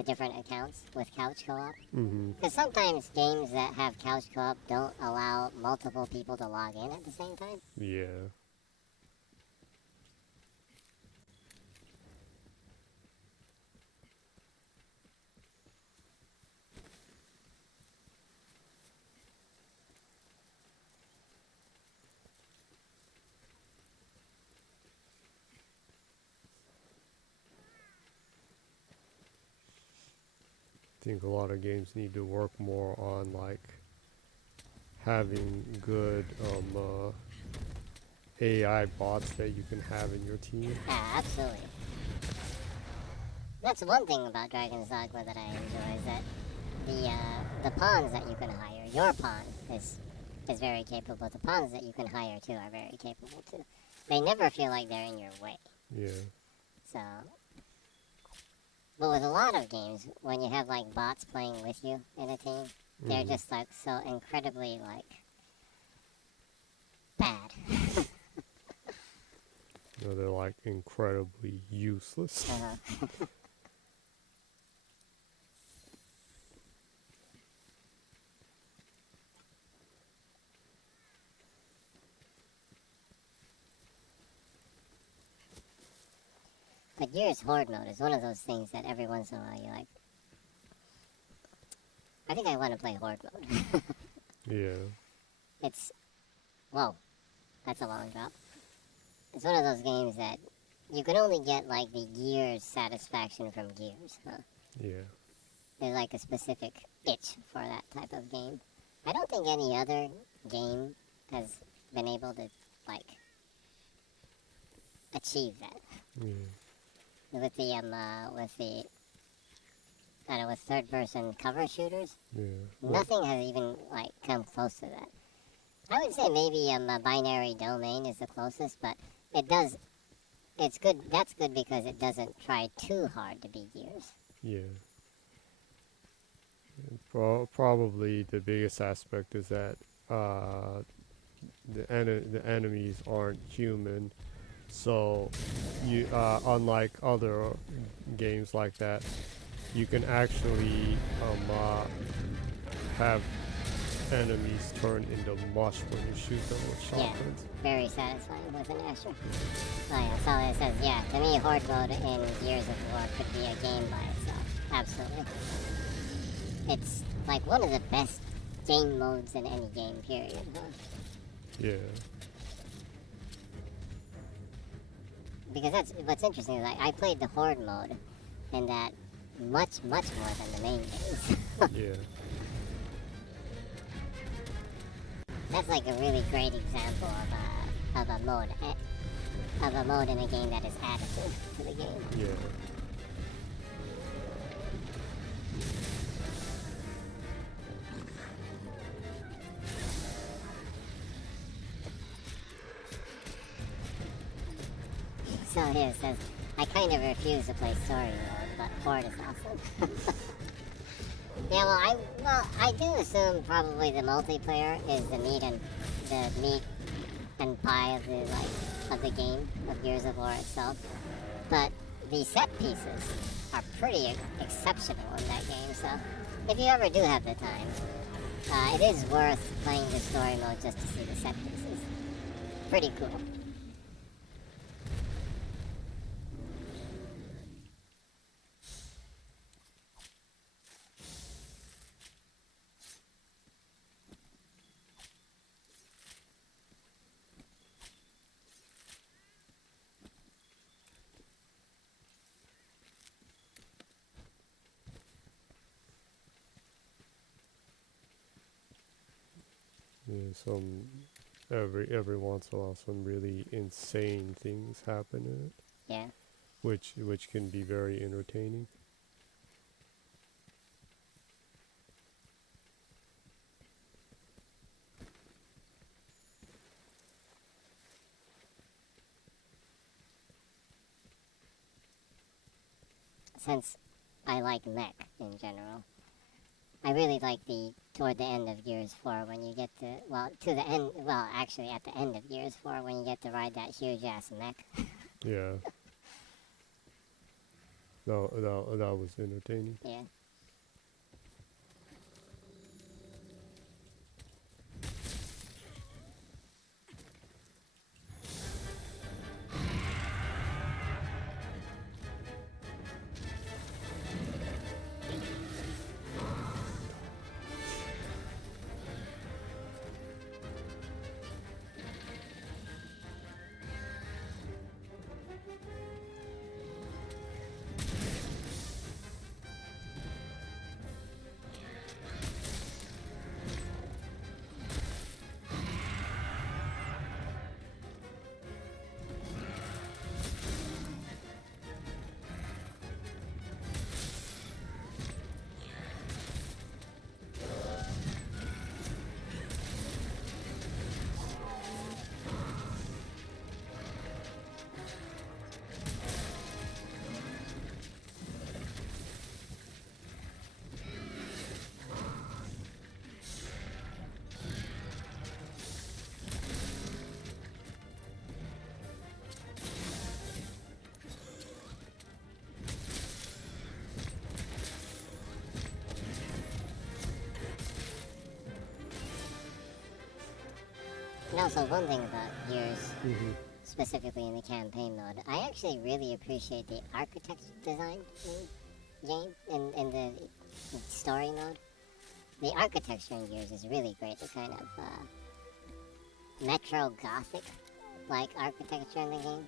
different accounts with couch co-op. Mm-hmm. Because sometimes games that have couch co-op don't allow multiple people to log in at the same time. Yeah. I think a lot of games need to work more on having good AI bots that you can have in your team. Yeah, absolutely. That's one thing about Dragon's Dogma that I enjoy, is that the pawns that you can hire, your pawn is very capable. The pawns that you can hire too are very capable too. They never feel like they're in your way. Yeah. So, but with a lot of games, when you have bots playing with you in a team, they're just so incredibly bad. They're incredibly useless. But Gears Horde mode is one of those things that every once in a while you're like, I think I want to play Horde mode. Yeah. It's, whoa, that's a long drop. It's one of those games that you can only get like the Gears satisfaction from Gears, huh? Yeah. There's like a specific itch for that type of game. I don't think any other game has been able to like achieve that. Yeah. With third-person cover shooters, Yeah. nothing has even like come close to that. I would say maybe Binary Domain is the closest, but it does. It's good. That's good because it doesn't try too hard to be Gears. Yeah. Probably the biggest aspect is that the enemies aren't human, so you unlike other games like that, you can actually have enemies turn into mush when you shoot them with shotguns. Yeah, very satisfying with an Asher. Oh yeah, so it says, yeah, to me Horde mode in Gears of War could be a game by itself. Absolutely. It's like one of the best game modes in any game, period. Huh? Yeah. Because that's what's interesting is I played the Horde mode and that much more than the main games. Yeah. That's like a really great example of a mode in a game that is additive to the game. Yeah. So here it says, I kind of refuse to play story mode, but Horde is awesome. Yeah, well, I do assume probably the multiplayer is the meat and pie of the game of Gears of War itself. But the set pieces are pretty exceptional in that game. So if you ever do have the time, it is worth playing the story mode just to see the set pieces. Pretty cool. Yeah, every once in a while some really insane things happen in it. Yeah. Which can be very entertaining. Since I like mech in general, I really like toward the end of Gears 4 when you get at the end of Gears 4 when you get to ride that huge ass mech. Yeah. That was entertaining. Yeah. And also one thing about Gears, specifically in the campaign mode. I actually really appreciate the architecture design in game in the story mode. The architecture in Gears is really great. The kind of Metro Gothic like architecture in the game.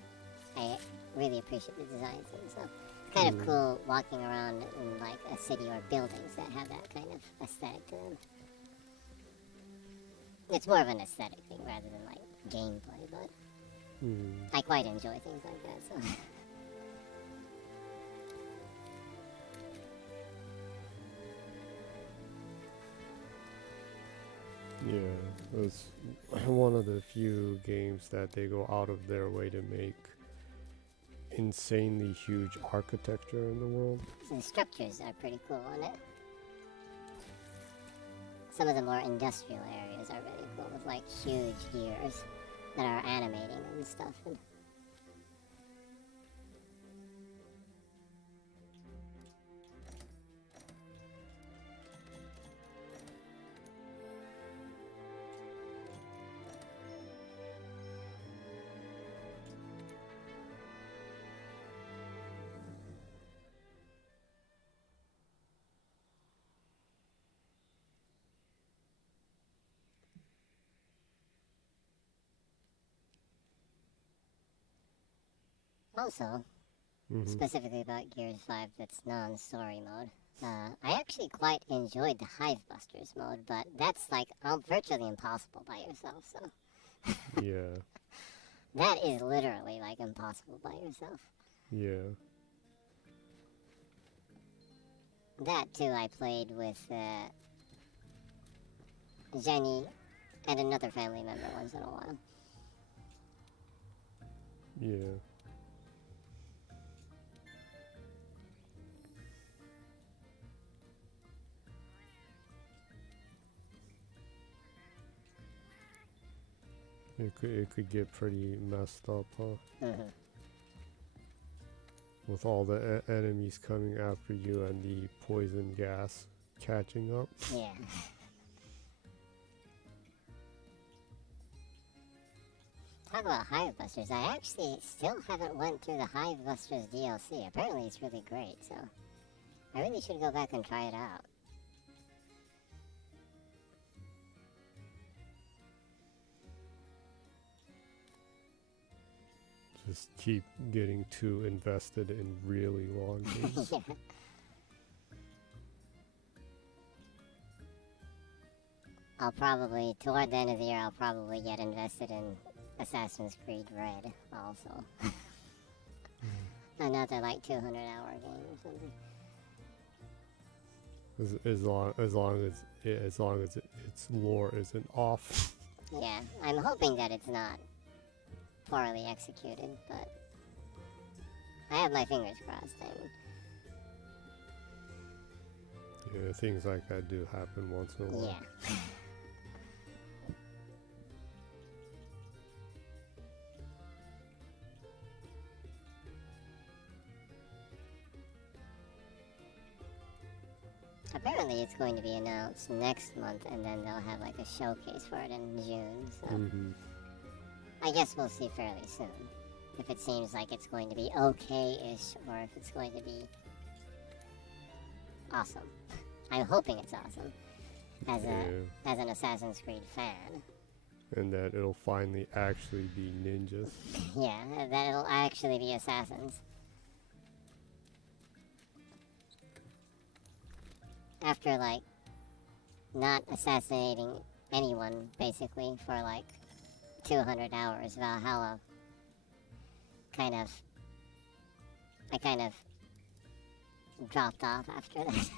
I really appreciate the designs and stuff. It's kind of cool walking around in like a city or buildings that have that kind of aesthetic to them. It's more of an aesthetic thing rather than like gameplay, but I quite enjoy things like that. So. Yeah, it's one of the few games that they go out of their way to make insanely huge architecture in the world. So the structures are pretty cool on it. Some of the more industrial areas are really cool with like huge gears that are animating and stuff. And also, specifically about Gears 5 that's non-story mode, I actually quite enjoyed the Hive Busters mode, but that's like virtually impossible by yourself, so. Yeah. That is literally like impossible by yourself. Yeah. That too I played with Jenny and another family member once in a while. Yeah. It could get pretty messed up, huh? With all the enemies coming after you and the poison gas catching up. Yeah. Talk about Hive Busters. I actually still haven't went through the Hive Busters DLC. Apparently it's really great, so I really should go back and try it out. Just keep getting too invested in really long games. Yeah. I'll probably, toward the end of the year, I'll probably get invested in Assassin's Creed Red also. Another like 200-hour game or something. As long as its lore isn't off. Yeah, I'm hoping that it's not poorly executed, but I have my fingers crossed. Yeah, things like that do happen once in a while. Yeah. Apparently it's going to be announced next month, and then they'll have like a showcase for it in June, so I guess we'll see fairly soon if it seems like it's going to be okay-ish or if it's going to be awesome. I'm hoping it's awesome as an Assassin's Creed fan. And that it'll finally actually be ninjas. Yeah, that it'll actually be assassins. After, like, not assassinating anyone, basically, for, like, 200 hours, Valhalla I kind of dropped off after that.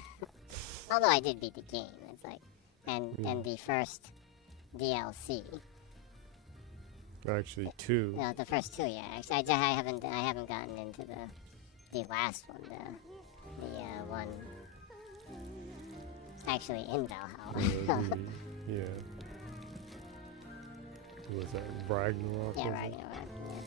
Although I did beat the game, it's like, and the first DLC. Actually, 2. No, the first 2, yeah. Actually, I haven't gotten into the last one, the one actually in Valhalla. Yeah. Was that Ragnarok? Yeah, Ragnarok. Yeah.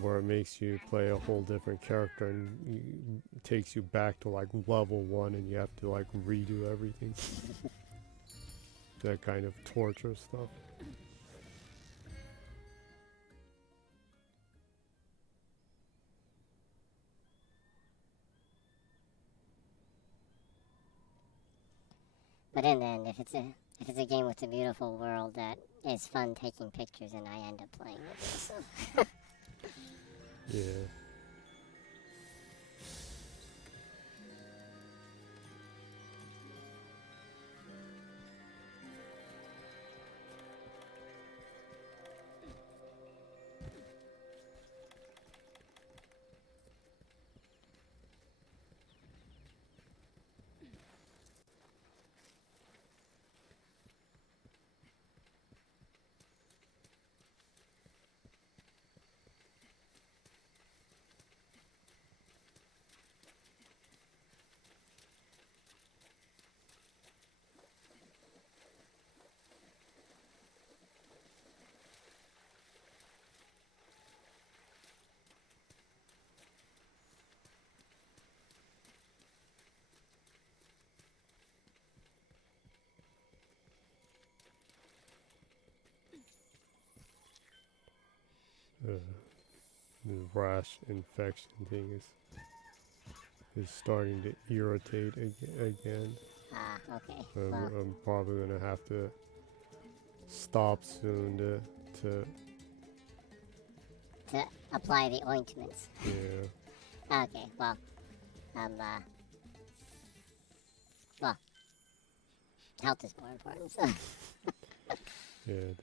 Where it makes you play a whole different character and takes you back to like level 1 and you have to like redo everything. That kind of torture stuff. But in the end, if it's a game with a beautiful world that is fun taking pictures, and I end up playing it. So. Yeah. The rash infection thing is starting to irritate again. Okay. I'm probably gonna have to stop soon to apply the ointments. Yeah. Okay. Well, health is more important. So. Yeah.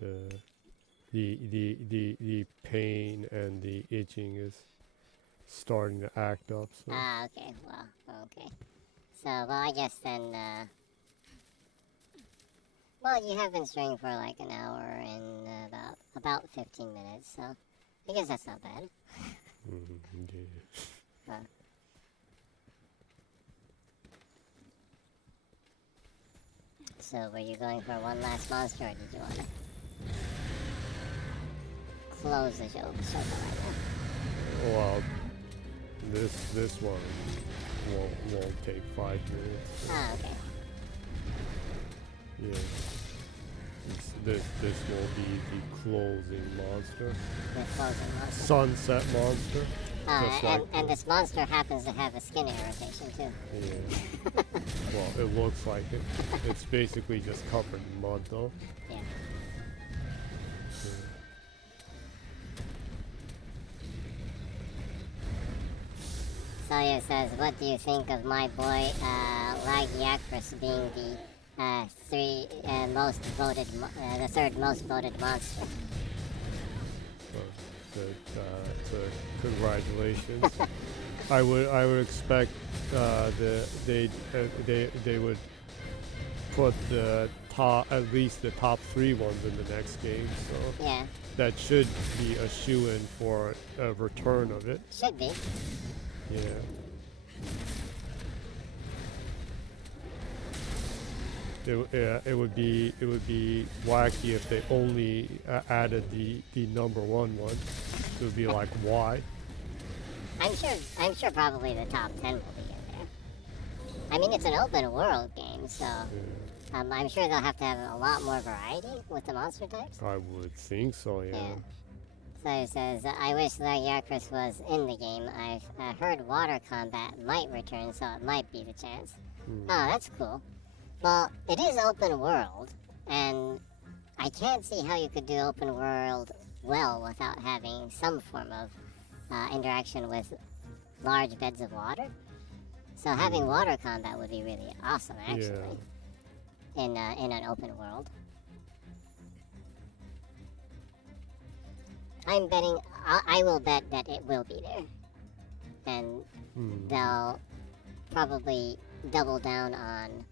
The pain and the itching is starting to act up. So. Okay. Well, okay. So, well, I guess then, well, you have been streaming for like an hour and about 15 minutes, so I guess that's not bad. Yeah. So, were you going for one last monster, or did you want to close the show right now? Well, this one won't take 5 minutes. Okay. Yeah. This will be the closing monster. The closing monster. Sunset monster. And this monster happens to have a skin irritation too. Yeah. Well, it looks like it. It's basically just covered in mud, though. Yeah. Sawyer says, "What do you think of my boy Lagiacrus being the the third most voted monster?" Congratulations. I would expect they would put at least the top 3 ones in the next game. So yeah, that should be a shoo-in for a return of it. Should be. Yeah. It would be wacky if they only added the number 1 one. It would be like, why? I'm sure probably the top 10 will be in there. I mean, it's an open world game, so I'm sure they'll have to have a lot more variety with the monster types. I would think so, yeah. So it says, "I wish Lagiacrus was in the game. I've heard water combat might return, so it might be the chance." Oh, that's cool. Well, it is open world, and I can't see how you could do open world well without having some form of interaction with large beds of water. So having water combat would be really awesome, actually, in an open world. I'm betting, I will bet that it will be there, and they'll probably double down on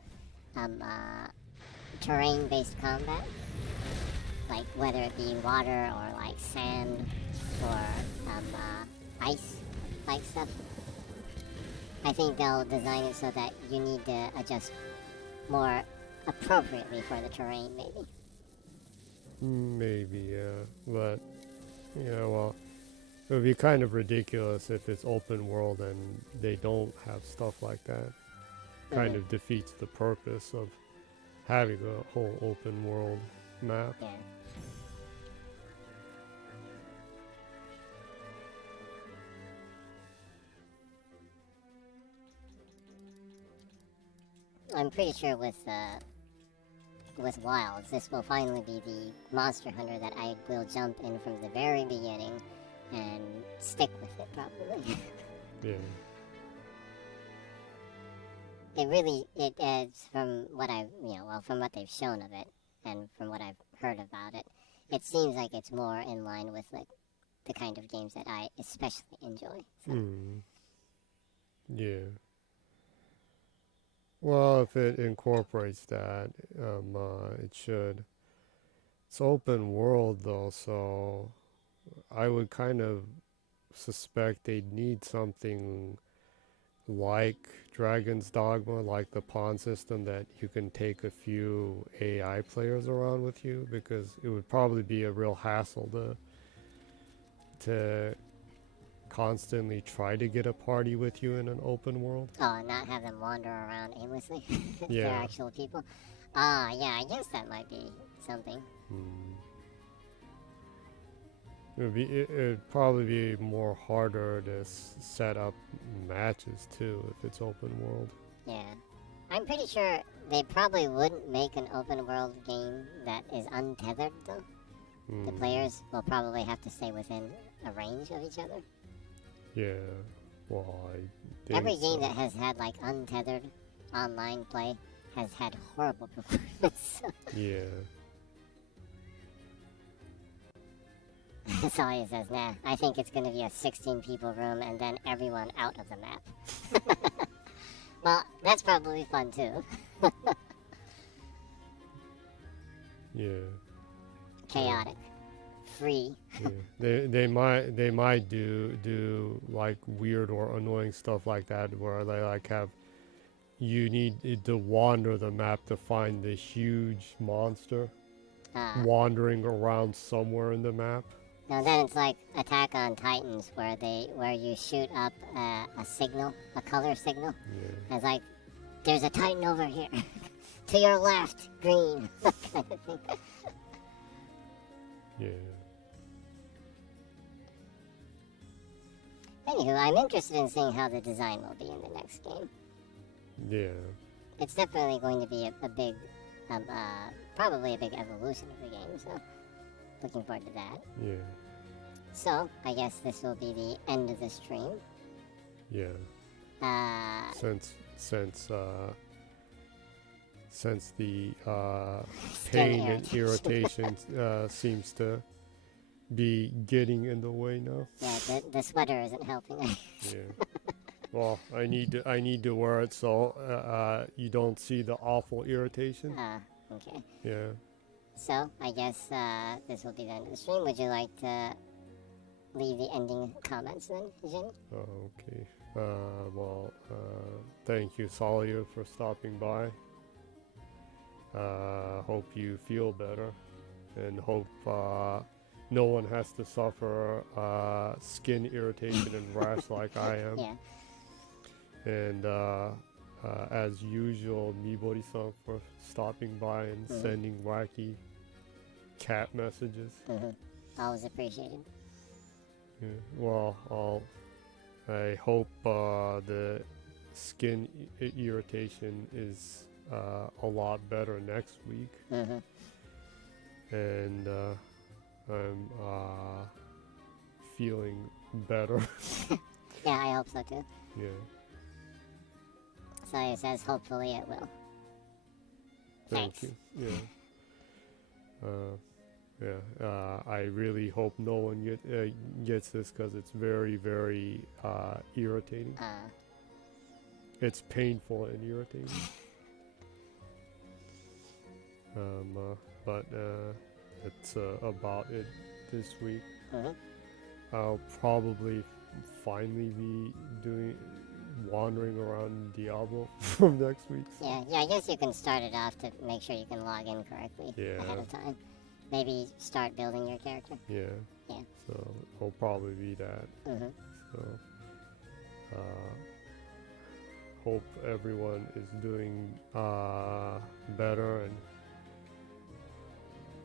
terrain-based combat, like whether it be water or like sand or ice-like stuff. I think they'll design it so that you need to adjust more appropriately for the terrain, maybe. Maybe, yeah. But, yeah, well, it would be kind of ridiculous if it's open world and they don't have stuff like that. Kind of defeats the purpose of having a whole open world map. Yeah. I'm pretty sure with with wilds. This will finally be the monster hunter that I will jump in from the very beginning and stick with it, probably. Yeah. It is from what from what they've shown of it, and from what I've heard about it, it seems like it's more in line with like the kind of games that I especially enjoy. So. Yeah. Well, if it incorporates that, it should. It's open world though, so I would kind of suspect they'd need something like Dragon's Dogma, like the pawn system, that you can take a few AI players around with you, because it would probably be a real hassle to constantly try to get a party with you in an open world. Oh, and not have them wander around aimlessly. Yeah. They're actual people. Yeah, I guess that might be something. It'd probably be more harder to set up matches too if it's open world. Yeah. I'm pretty sure they probably wouldn't make an open world game that is untethered though. The players will probably have to stay within a range of each other. Yeah. Well, I think Every game that has had like untethered online play has had horrible performance. Yeah. So he says, nah, I think it's going to be a 16 people room and then everyone out of the map. Well, that's probably fun too. Yeah. Chaotic. Free. Yeah. They might do like weird or annoying stuff like that, where they like have you need to wander the map to find the huge monster wandering around somewhere in the map. Now then it's like Attack on Titans, where you shoot up a signal, a color signal. Yeah. It's like, there's a Titan over here. To your left, green. Kind of thing. Yeah. Anywho, I'm interested in seeing how the design will be in the next game. Yeah. It's definitely going to be a big, probably a big evolution of the game, so looking forward to that. Yeah. So, I guess this will be the end of the stream. Yeah. Since the pain and irritation seems to be getting in the way now. Yeah, the sweater isn't helping. Yeah. Well, I need to wear it so you don't see the awful irritation. Okay. Yeah. So, I guess this will be the end of the stream. Would you like to leave the ending comments then, Jenny? Okay. Well, thank you, Salia, for stopping by. Hope you feel better, and hope no one has to suffer skin irritation and rash like I am. Yeah. And as usual, Mibori-san for stopping by and sending wacky cat messages. Always appreciated. Yeah. Well, I hope the skin irritation is a lot better next week. And I'm feeling better. Yeah, I hope so too. Yeah. So it says hopefully it will. Thank you. Yeah. I really hope no one gets this, because it's very, very irritating. It's painful and irritating. But it's about it this week. I'll probably finally be wandering around Diablo from next week. Yeah, I guess you can start it off to make sure you can log in correctly ahead of time. Maybe start building your character. Yeah. So it'll probably be that. So hope everyone is doing better and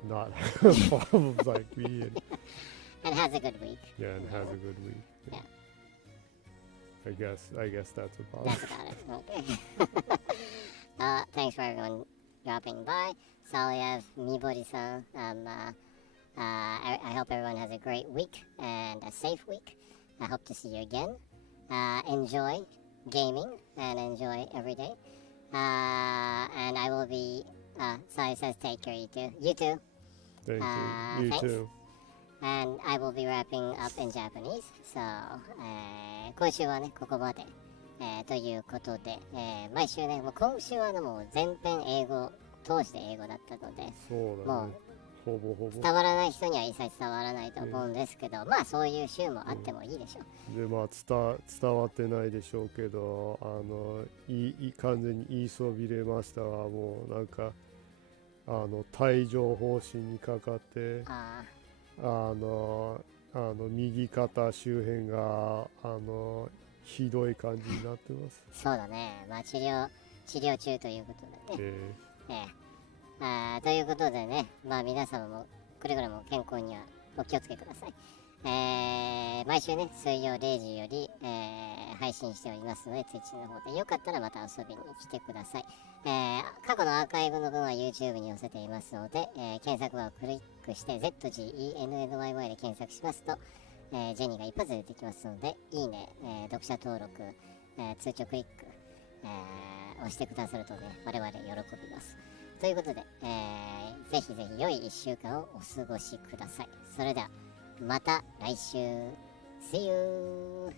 not have problems like me. And has a good week. Yeah, and has a good week. Yeah. I guess that's about it. Okay. Thanks for everyone dropping by. Saliev, Mibori-san, I hope everyone has a great week and a safe week. I hope to see you again. Enjoy gaming and enjoy every day. And I will be, Sally says take care, you too. You too. Thank you. You thanks. too. And I will be wrapping up in Japanese. So, 今週はね、ここまで。ということで、毎週ね、もう今週はもう全編英語、通して英語だったので、そうだね。ほぼほぼ。伝わらない人には一切伝わらないと思うんですけど、まあそういう週もあってもいいでしょう。で、まあ伝わってないでしょうけど、完全に言いそびれましたわ。もうなんか、帯状疱疹にかかって、右肩周辺がひどい感じになってます。そうだね。まあ治療中ということでね。ということでね、まあ皆様もくれぐれも健康にはお気をつけください。毎週ね、水曜0時より、配信しておりますので、Twitch の方でよかったらまた遊びに来てください。過去のアーカイブの分は YouTube に載せていますので、検索欄をクリックして zGennyy で検索しますと、ジェニーが一発で出てきますので、いいね、読者登録、通知クリック、押してくださるとね、我々喜びます。ということで、ぜひぜひ良い1週間をお過ごしください。それではまた来週 See you